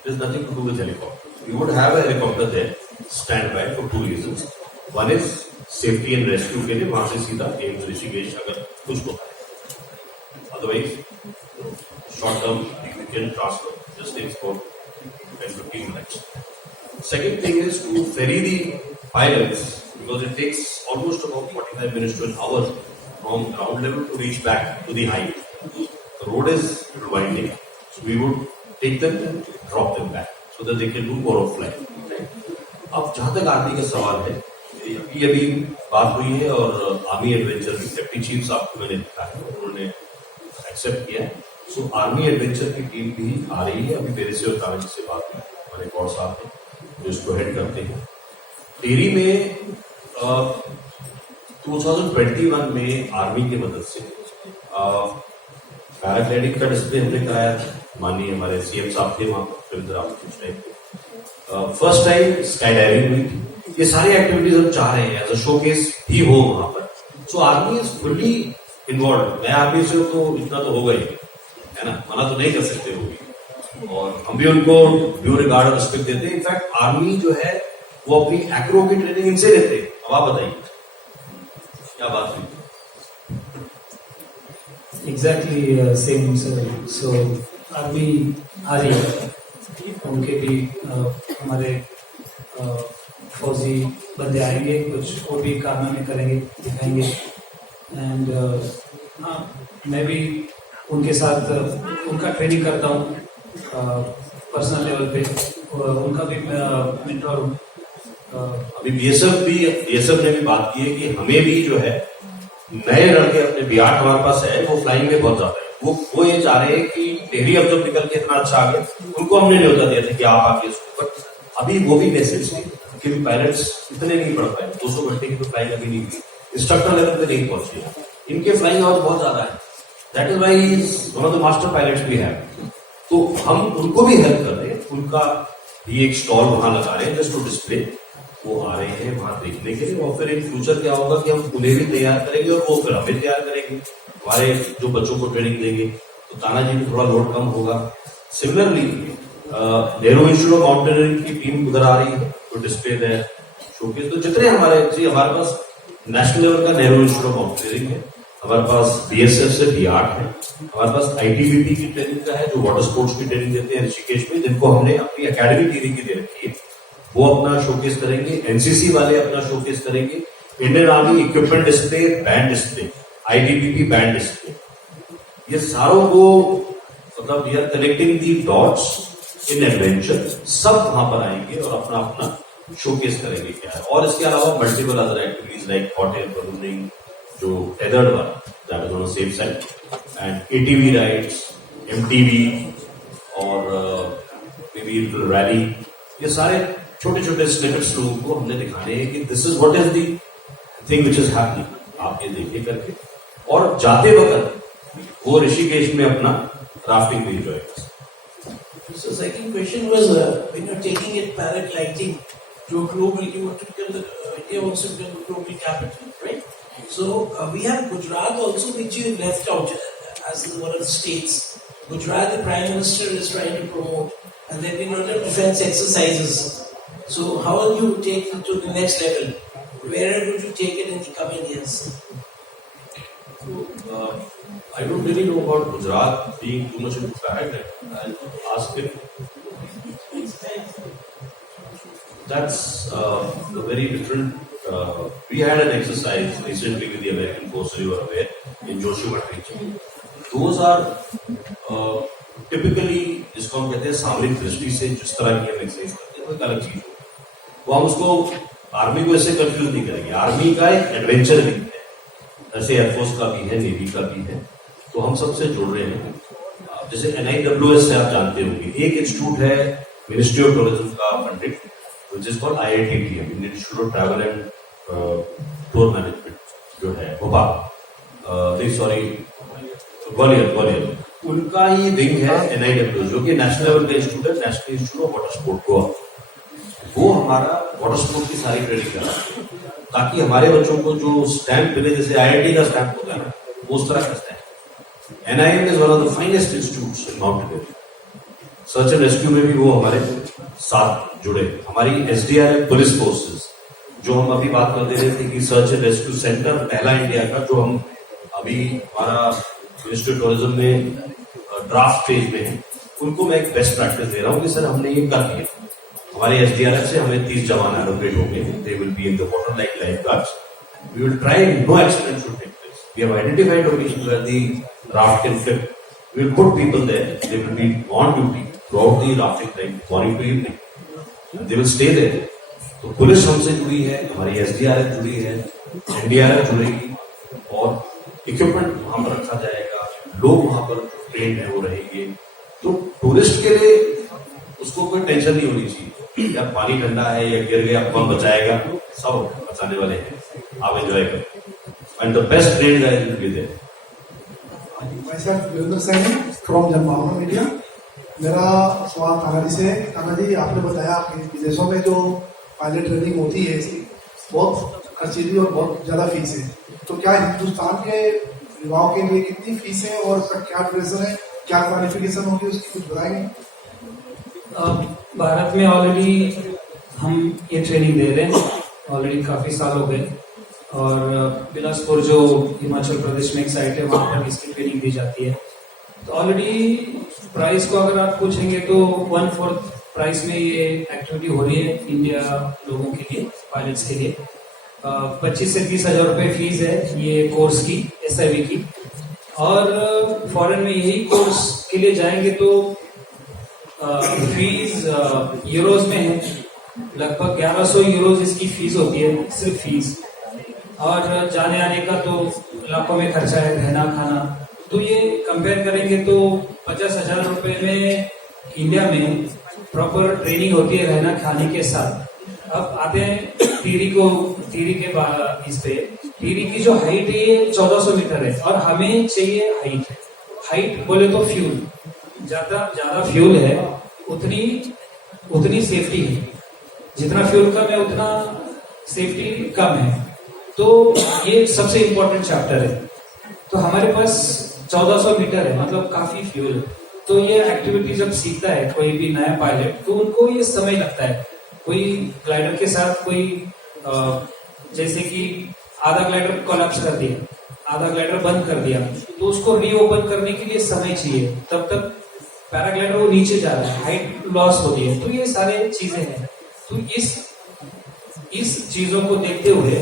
It has nothing to do with helicopter. We would have a helicopter there, standby, for 2 reasons. One is safety and rescue के लिए वहां से सीधा एम्स ऋषिकेश अगर कुछ होता है, otherwise short term we can transfer just takes about 10-15 minutes. Second thing is to ferry the pilots because it takes almost about 45 minutes to an hour from ground level to reach back to the height. The road is winding, so we would take them and drop them back so that they can do more of flight. अब जहां तक आर्मी का सवाल है, अभी बात हुई है और आर्मी एडवेंचर की डिप्टी चीफ साहब को मैंने लिखा है, उन्होंने एक्सेप्ट किया है. सो आर्मी एडवेंचर की टीम भी आ रही है. अभी मेरे से और तानाजी से बात हुई, हमारे कौर साहब हैं जो इसको हेड करते हैं. टेरी में 2021 में आर्मी की मदद से पैराग्लाइडिंग का डिस्प्ले हमने कराया था. माननीय हमारे सीएम साहब थे वहां पर, रविंद्र रावत टाइम पे फर्स्ट टाइम स्काई डाइविंग हुई थी. ये सारी एक्टिविटीज हम चाह रहे हैं एज अ शोकेस भी हो वहां पर. सो आर्मी इज फुल्ली इन्वॉल्व. मैं आर्मी से तो इतना तो होगा ही, है ना, मना तो नहीं कर सकते वो भी, और हम भी उनको ड्यू रिगार्ड और रिस्पेक्ट देते हैं. इनफैक्ट आर्मी जो है वो अपनी एक्रो की ट्रेनिंग इनसे लेते हैं. अब आप बताइए क्या बात हुई. Exactly same sir. So army आ रही है, उनके भी हमारे फौजी बंदे आएंगे, कुछ वो भी कारनामे करेंगे, दिखाएंगे. एंड हाँ, मैं भी उनके साथ उनका ट्रेनिंग करता हूँ पर्सनल लेवल पे, उनका भी मेंटोर हूँ. अभी बीएसएफ ने भी बात की है कि हमें भी जो है नए लड़के अपने B8 हमारे पास है, वो फ्लाइंग में बहुत ज्यादा है. वो ये चाह रहे हैं कि टेहरी अब जब निकल के इतना अच्छा आ गया, उनको हमने न्योता दिया था कि आप आके इसको. बट अभी वो भी मैसेज है क्योंकि पायलट्स इतने नहीं पढ़ पाए. 200 घंटे की तो फ्लाइंग अभी नहीं हुई, इंस्ट्रक्टर लेवल पे नहीं पहुंचे. इनके फ्लाइंग आवर्स बहुत ज्यादा है. That is why he is one of the master pilots we have. तो हम उनको भी हेल्प कर रहे हैं. उनका भी एक स्टॉल वहां लगा रहे हैं जस्ट टू डिस्प्ले. वो आ रहे हैं वहां देखने के लिए, और फिर इन फ्यूचर क्या होगा कि हम उन्हें भी तैयार करेंगे और वो फिर हमें तैयार करेंगे. हमारे जो बच्चों को ट्रेनिंग देंगे तो तानाजी में थोड़ा लोड कम होगा. Similarly Nehru institute of mountaineering की टीम उधर आ रही है तो डिस्प्ले है, शोकेस. तो जितने हमारे पास नेशनल लेवल का नेहरू इंस्टीट्यूट ऑफ माउंटेनियरिंग है, हमारे पास बीएसएफ से B8 है, हमारे पास आईटीबीपी की ट्रेनिंग का है जो वाटर स्पोर्ट्स की ट्रेनिंग देते हैं ऋषिकेश में, जिनको हमने अपनी एकेडमी टीरी की दे रखी है. वो अपना शोकेस करेंगे. एनसीसी वाले अपना शोकेस करेंगे. Indian army equipment display, band display, ITBP band display, ये सारों को मतलब we are connecting the dots in adventure. सब वहां पर आएंगे और अपना अपना शोकेस करेंगे क्या है. और इसके अलावा multiple other activities like hot air ballooning, जो टेदर्ड वाला that is on safe side, and ATV rides, MTV और मे बी रैली. ये सारे छोटे छोटे स्निपेट्स लोगों को हमने दिखाने हैं कि this is what is the thing which is happening. आप ये देखिए करके, और जाते वक्त वो ऋषिकेश में अपना राफ्टिंग भी एंजॉय कर. So second question was when you're taking it paragliding to a global, you want to become the India wants to become the global capital, right? So we have Gujarat also, which you left out as one of the states. Gujarat, the Prime Minister is trying to promote, and they've been under defense exercises. So how will you take it to the next level? Where would you take it in the coming years? So, I don't really know about Gujarat being too much into paragliding. I'll ask him. That's a very different. We had an exercise recently with the American Forces, you are aware, in Joshimath region. Those are typically जिसको हम कहते हैं सामरिक दृष्टि से जिस तरह की हम एक्सरसाइज करते हैं वो एक अलग चीज है. वो हम उसको आर्मी को इससे कंफ्यूज नहीं करेंगे. आर्मी का एक एडवेंचर भी है, ऐसे एयरफोर्स का भी है, नेवी का भी है. तो हम सबसे जुड़ रहे हैं. जैसे NIWS से आप जानते होंगे, एक इंस्टीट्यूट है मिनिस्ट्री ऑफ टूरिज्म का funded, which is called IITTM, Indian institute of travel and tour management, जो है भोपाल, सॉरी ग्वालियर. उनका ही विंग है NIWS, जो कि नेशनल लेवल का इंस्टीट्यूट है, national institute of water sport Goa. वो हमारा वाटर स्पोर्ट की सारी ट्रेनिंग करा ताकि हमारे बच्चों को जो स्टैंप मिले, जैसे IIT का स्टैंप होता है ना, उस तरह का stamp. NIM is one of the finest institutes in mountaineering. Search and rescue में भी वो हमारे साथ जुड़े. हमारी SDRF पुलिस फोर्सेस जो हम अभी बात कर रहे थे कि सर्च एंड रेस्क्यू सेंटर पहला इंडिया का, जो हम अभी हमारा मिनिस्ट्री टूरिज्म में ड्राफ्ट फेज में है, उनको मैं एक बेस्ट प्रैक्टिस दे रहा हूँ कि सर हमने ये कर दिया, हमारे एसडीआरएफ से हमें 30 जवान एलोकेट हो गए, they will be in the water like lifeguards, we will try no accident should take place, we have identified locations where the raft can flip, we will put people there, they will be on duty throughout the rafting time, morning to evening, they will stay there. तो पुलिस हमसे जुड़ी है, हमारी एसडीआरएफ जुड़ी है, एनडीआरएफ जुड़ेगी और इक्विपमेंट वहां पर रखा जाएगा, लोग वहां पर ट्रेन है वो रहेंगे। तो टूरिस्ट के लिए उसको कोई टेंशन नहीं होनी चाहिए, या पानी ठंडा है या गिर गया कौन बचाएगा, सब बचाने वाले हैं, आप एंजॉय करें and the best train guide will be there. myself Virender Saini from Janbhavna media. मेरा सवाल ताना जी से। ताना जी, आपने बताया कि विदेशों में जो पायलट ट्रेनिंग होती है इसकी बहुत खर्चीली और बहुत ज़्यादा फीस है, तो क्या हिंदुस्तान के युवाओं के लिए कितनी फीस है और उसका क्या ड्यूरेशन है, क्या क्वालिफिकेशन होगी उसकी, कुछ बताएंगे? भारत में ऑलरेडी हम ये ट्रेनिंग दे रहे हैं, ऑलरेडी काफ़ी साल हो गए, और बिलासपुर जो हिमाचल प्रदेश में एक साइट है वहाँ पर इसकी ट्रेनिंग दी जाती है। तो ऑलरेडी प्राइस को अगर आप पूछेंगे तो 1/4 प्राइस में ये एक्टिविटी हो रही है इंडिया लोगों के लिए, पायलट्स के लिए। 25 से 30 हजार रुपये फीस है ये कोर्स की, SIV की। और फॉरेन में यही कोर्स के लिए जाएंगे तो फीस यूरोज में है, लगभग 1100 यूरोज इसकी फीस होती है, सिर्फ फीस। और जाने आने का तो लाखों में खर्चा है, रहना खाना। तो ये कंपेयर करेंगे तो 50,000 रुपए में इंडिया में प्रॉपर ट्रेनिंग होती है रहना खाने के साथ। अब आते हैं टिहरी के इस पे। टिहरी की जो हाइट है ये 1400 मीटर है और हमें चाहिए हाइट बोले तो फ्यूल, ज्यादा फ्यूल है उतनी सेफ्टी है, जितना फ्यूल कम है उतना सेफ्टी कम है। तो ये सबसे इम्पोर्टेंट चैप्टर है। तो हमारे पास 1400 मीटर है, मतलब काफी फ्यूल है। तो ये एक्टिविटी जब सीखता है कोई भी नया पायलट तो उनको ये समय लगता है। कोई ग्लाइडर के साथ कोई जैसे कि आधा ग्लाइडर कोलैप्स कर दिया, आधा ग्लाइडर बंद कर दिया, तो उसको रीओपन करने के लिए समय चाहिए, तब तक पैराग्लाइडर वो नीचे जा रहा है, हाइट लॉस होती है। तो ये सारे चीजें हैं। तो इस चीजों को देखते हुए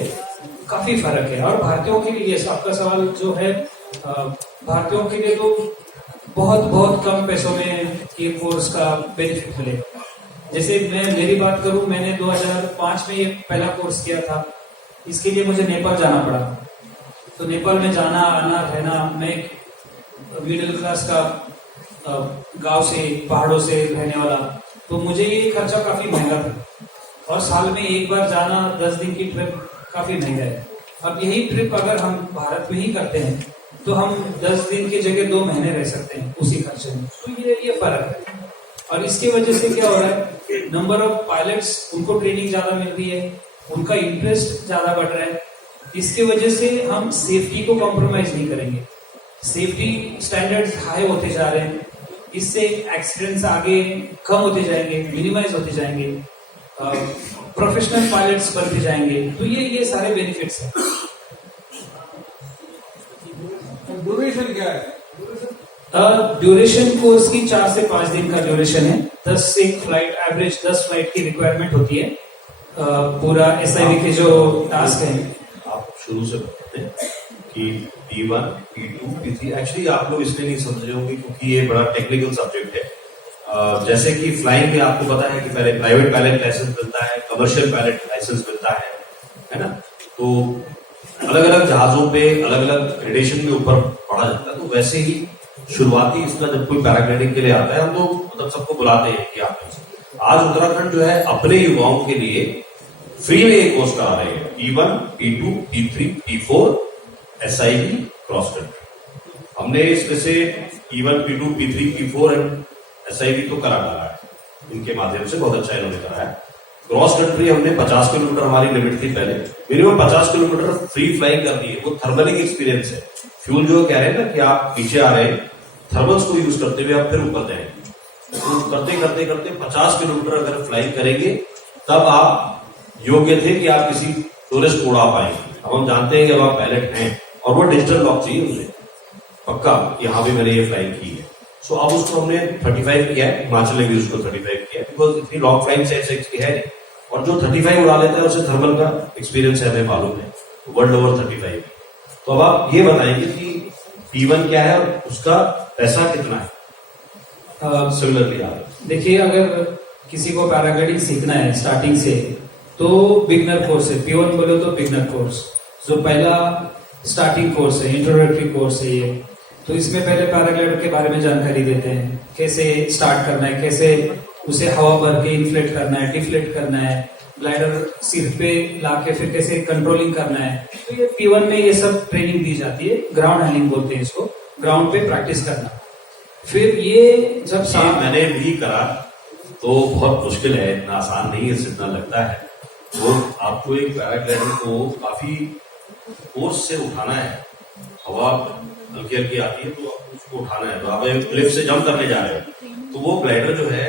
काफी फर्क है। और भारतीयों के लिए आपका सवाल जो है, भारतीयों के लिए तो बहुत कम पैसों में ये कोर्स का बेनिफिट मिलेगा। जैसे मैं मेरी बात करूं, मैंने 2005 में ये पहला कोर्स किया था। इसके लिए मुझे नेपाल जाना पड़ा। तो नेपाल में जाना आना रहना, मैं मिडिल क्लास का गांव से पहाड़ों से रहने वाला, तो मुझे ये खर्चा काफी महंगा था। और साल में एक बार जाना 10 दिन की ट्रिप काफी महंगा है। अब यही ट्रिप अगर हम भारत में ही करते हैं तो हम 10 दिन की जगह 2 महीने रह सकते हैं उसी खर्चे में। तो ये फर्क है। और इसकी वजह से क्या हो रहा है, नंबर ऑफ पायलट्स, उनको ट्रेनिंग ज्यादा मिल रही है, उनका इंटरेस्ट ज्यादा बढ़ रहा है। इसकी वजह से हम सेफ्टी को कॉम्प्रोमाइज नहीं करेंगे, सेफ्टी स्टैंडर्ड्स हाई होते जा रहे हैं। इससे एक्सीडेंट्स आगे कम होते जाएंगे, मिनिमाइज होते जाएंगे, प्रोफेशनल पायलट्स बनते जाएंगे। तो ये सारे बेनिफिट्स हैं। ड्यूरेशन क्या है? ड्यूरेशन कोर्स की 4 से 5 दिन का ड्यूरेशन है। 10 से फ्लाइट, एवरेज 10 फ्लाइट की रिक्वायरमेंट होती है। पूरा SIV के जो टास्क है, आप शुरू से बताते हैं कि P1, P2, P3, एक्चुअली आप लोग इसलिए नहीं समझ रहे होंगे क्योंकि ये बड़ा टेक्निकल सब्जेक्ट है। जैसे कि फ्लाइंग में आपको पता है कि पहले प्राइवेट पायलट लाइसेंस मिलता है, कमर्शियल पायलट लाइसेंस मिलता है ना। तो अलग अलग जहाजों पे अलग अलग ग्रेडेशन में ऊपर पढ़ा जाता है। तो वैसे ही शुरुआती इसका जब कोई पैराग्लाइडिंग के लिए आता है, हम तो मतलब सबको बुलाते हैं कि आप आज उत्तराखंड जो है अपने युवाओं के लिए फ्री में एक कोर्स करा रहे हैं। P1, P2, P3, P4 SIV cross country. हमने इसमें से P1, P2, P3, P4 and SIV तो करा डाला है इनके माध्यम से, बहुत अच्छा इन्होंने करा है। क्रॉस कंट्री हमने 50 किलोमीटर हमारी लिमिट थी पहले, मिनिमम 50 किलोमीटर फ्री फ्लाइंग करनी है। वो थर्मलिंग एक्सपीरियंस है। फ्यूल जो कह रहे हैं ना कि आप नीचे आ रहे हैं, थर्मल्स को यूज करते हुए आप फिर ऊपर जाएंगे। तो करते करते 50 किलोमीटर अगर फ्लाइंग करेंगे तब आप योग्य थे कि आप किसी टूरिस्ट को उड़ा पाए। अब हम जानते हैं कि अब आप पायलट हैं और वो डिजिटल लॉक चाहिए मुझे पक्का, यहाँ भी मैंने ये फ्लाइंग की है। सो अब उसको हमने 35 किया है, हिमाचल ने भी उसको 35 किया है, बिकॉज इतनी लॉन्ग फ्लाइंग से ऐसे की है नहीं। और जो 35 उड़ा लेता है उसे थर्मल का एक्सपीरियंस है, हमें मालूम है, वर्ल्ड ओवर 35। तो अब आप ये बताएंगे कि P1 क्या है और उसका पैसा कितना है? सिमिलरली आप देखिए, अगर किसी को पैराग्लाइडिंग सीखना है स्टार्टिंग से तो बिगनर कोर्स है। P1 बोलो तो बिगनर कोर्स, जो पहला स्टार्टिंग कोर्स है, इंट्रोडक्टरी कोर्स है ये। तो इसमें पहले पैराग्लाइडर के बारे में जानकारी देते हैं, कैसे स्टार्ट करना है, कैसे उसे हवा भर के इन्फ्लेट करना है, डिफ्लेट करना है, ग्लाइडर सिर पे लाके फिर कैसे कंट्रोलिंग करना है। तो ये P1 में ये सब ट्रेनिंग दी जाती है, ग्राउंड हैंडलिंग बोलते हैं इसको, ग्राउंड पे प्रैक्टिस करना। फिर ये जब मैंने भी करा तो बहुत मुश्किल है, इतना आसान नहीं है जितना लगता है। तो आपको एक पैराग्लाइडर को काफी फोर्स से उठाना है, हवा हल्की हल्की आती है तो आपको उसको उठाना है। तो आप एक क्लिफ से जंप करने जा रहे हो तो वो ग्लाइडर जो है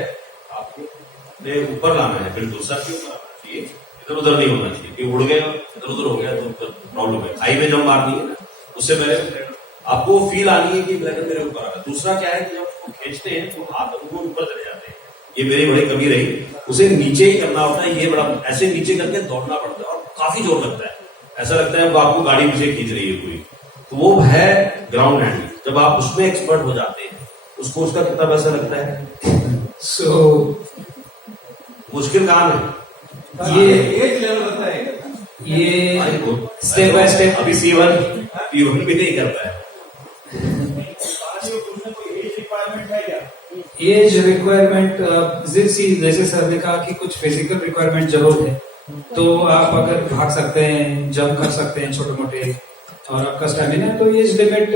आपको अपने ऊपर लाना है, बिल्कुल सर के ऊपर आना चाहिए, इधर उधर नहीं होना चाहिए कि उड़ गया इधर उधर हो गया तो प्रॉब्लम है। खाई में जंप मारनी है ना, उससे पहले आपको फील आनी है कि ग्लाइडर मेरे ऊपर आ रहा है। दूसरा क्या है कि जब उसको खींचते हैं तो हाथ ऊपर चले जाते हैं, ये मेरी बड़ी कमी रही। उसे नीचे ही करना होता है, ये बड़ा ऐसे नीचे करके दौड़ना पड़ता है और काफी जोर लगता है, ऐसा लगता है आपको गाड़ी पीछे खींच रही है पूरी। तो वो है ग्राउंड हैंडलिंग। जब आप उसमें एक्सपर्ट हो जाते हैं उसको उसका कितना पैसा लगता है? मुश्किल काम है ये, एक लेवल रहता है ये, स्टेप बाय स्टेप P1 भी नहीं करता है। एज रिक्वायरमेंट जैसे सर ने कहा कि कुछ फिजिकल रिक्वायरमेंट जरूर है, तो आप अगर भाग सकते हैं, जंप कर सकते हैं छोटे मोटे, और आपका स्टैमिना, तो एज लिमिट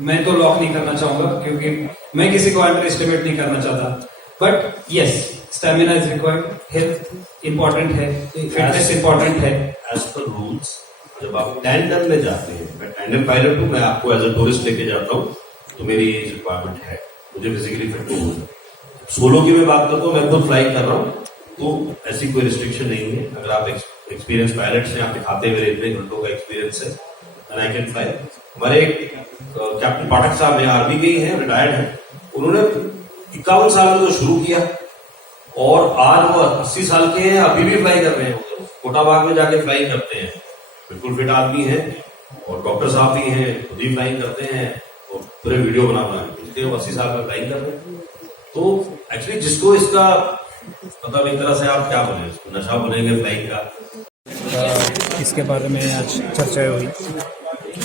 मैं तो लॉक नहीं करना चाहूंगा क्योंकि मैं किसी को अंडर एस्टिमेट नहीं करना चाहता। But yes, stamina is required, health important है, फिटनेस इंपॉर्टेंट है। एज पर रूल्स जब आप टैंडम में जाते हैं, मैं टैंडम पायलट हूँ, मैं आपको एज अ टूरिस्ट लेके जाता हूँ, तो मेरी एज रिक्वायरमेंट है, मुझे फिजिकली फिट होना। सोलो की मैं बात करता हूँ, मैं खुद फ्लाई कर रहा हूँ, तो ऐसी कोई रिस्ट्रिक्शन नहीं है। अगर आप एक्सपीरियंस पायलट से आप दिखाते हैं मेरे इतने घंटों का एक्सपीरियंस है, एंड आई कैन फ्लाई। हमारे कैप्टन पाठक साहब ने आर्मी के ही हैं, रिटायर्ड हैं, उन्होंने 51 साल में तो शुरू किया और आज वो 80 साल के हैं, अभी भी फ्लाई कर रहे हैं। कोटाबाग में जाके फ्लाई करते हैं, बिल्कुल फिट आदमी है, और डॉक्टर साहब भी हैं, खुद ही फ्लाइंग करते हैं और पूरे वीडियो बना के 80 साल में फ्लाइंग कर रहे हैं। तो एक्चुअली जिसको इसका मतलब एक तरह से आप क्या बोले, इसको नशा बोलेंगे फ्लाइंग का, इसके बारे में आज चर्चा हुई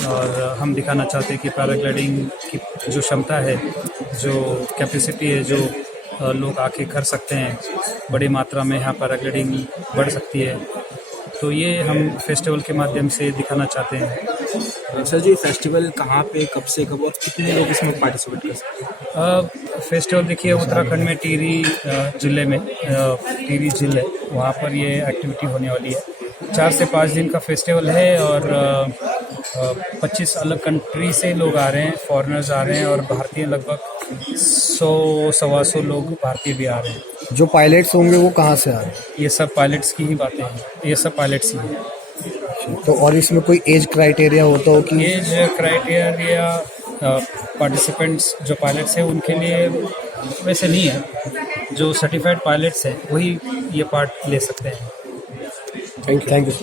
और हम दिखाना चाहते हैं कि पैराग्लाइडिंग की जो क्षमता है, जो कैपेसिटी है, जो लोग आके कर सकते हैं, बड़ी मात्रा में यहाँ पैराग्लाइडिंग बढ़ सकती है। तो ये हम फेस्टिवल के माध्यम से दिखाना चाहते हैं। सर जी, फेस्टिवल कहाँ पे, कब से कब और कितने लोग इसमें पार्टिसिपेट कर सकते हैं? फेस्टिवल देखिए उत्तराखंड में टिहरी जिले में, टिहरी जिले, वहाँ पर ये एक्टिविटी होने वाली है। 4 से 5 दिन का फेस्टिवल है और 25 अलग कंट्री से लोग आ रहे हैं, फॉरेनर्स आ रहे हैं, और भारतीय लगभग 100-125 लोग भारतीय भी आ रहे हैं। जो पायलट्स होंगे वो कहाँ से आ रहे हैं? ये सब पायलट्स की ही बातें हैं, ये सब पायलट्स ही हैं। तो और इसमें कोई एज क्राइटेरिया होता हो कि? एज क्राइटेरिया पार्टिसिपेंट्स जो पायलट्स हैं उनके लिए वैसे नहीं है, जो सर्टिफाइड पायलट्स हैं वही ये पार्ट ले सकते हैं। Thank you.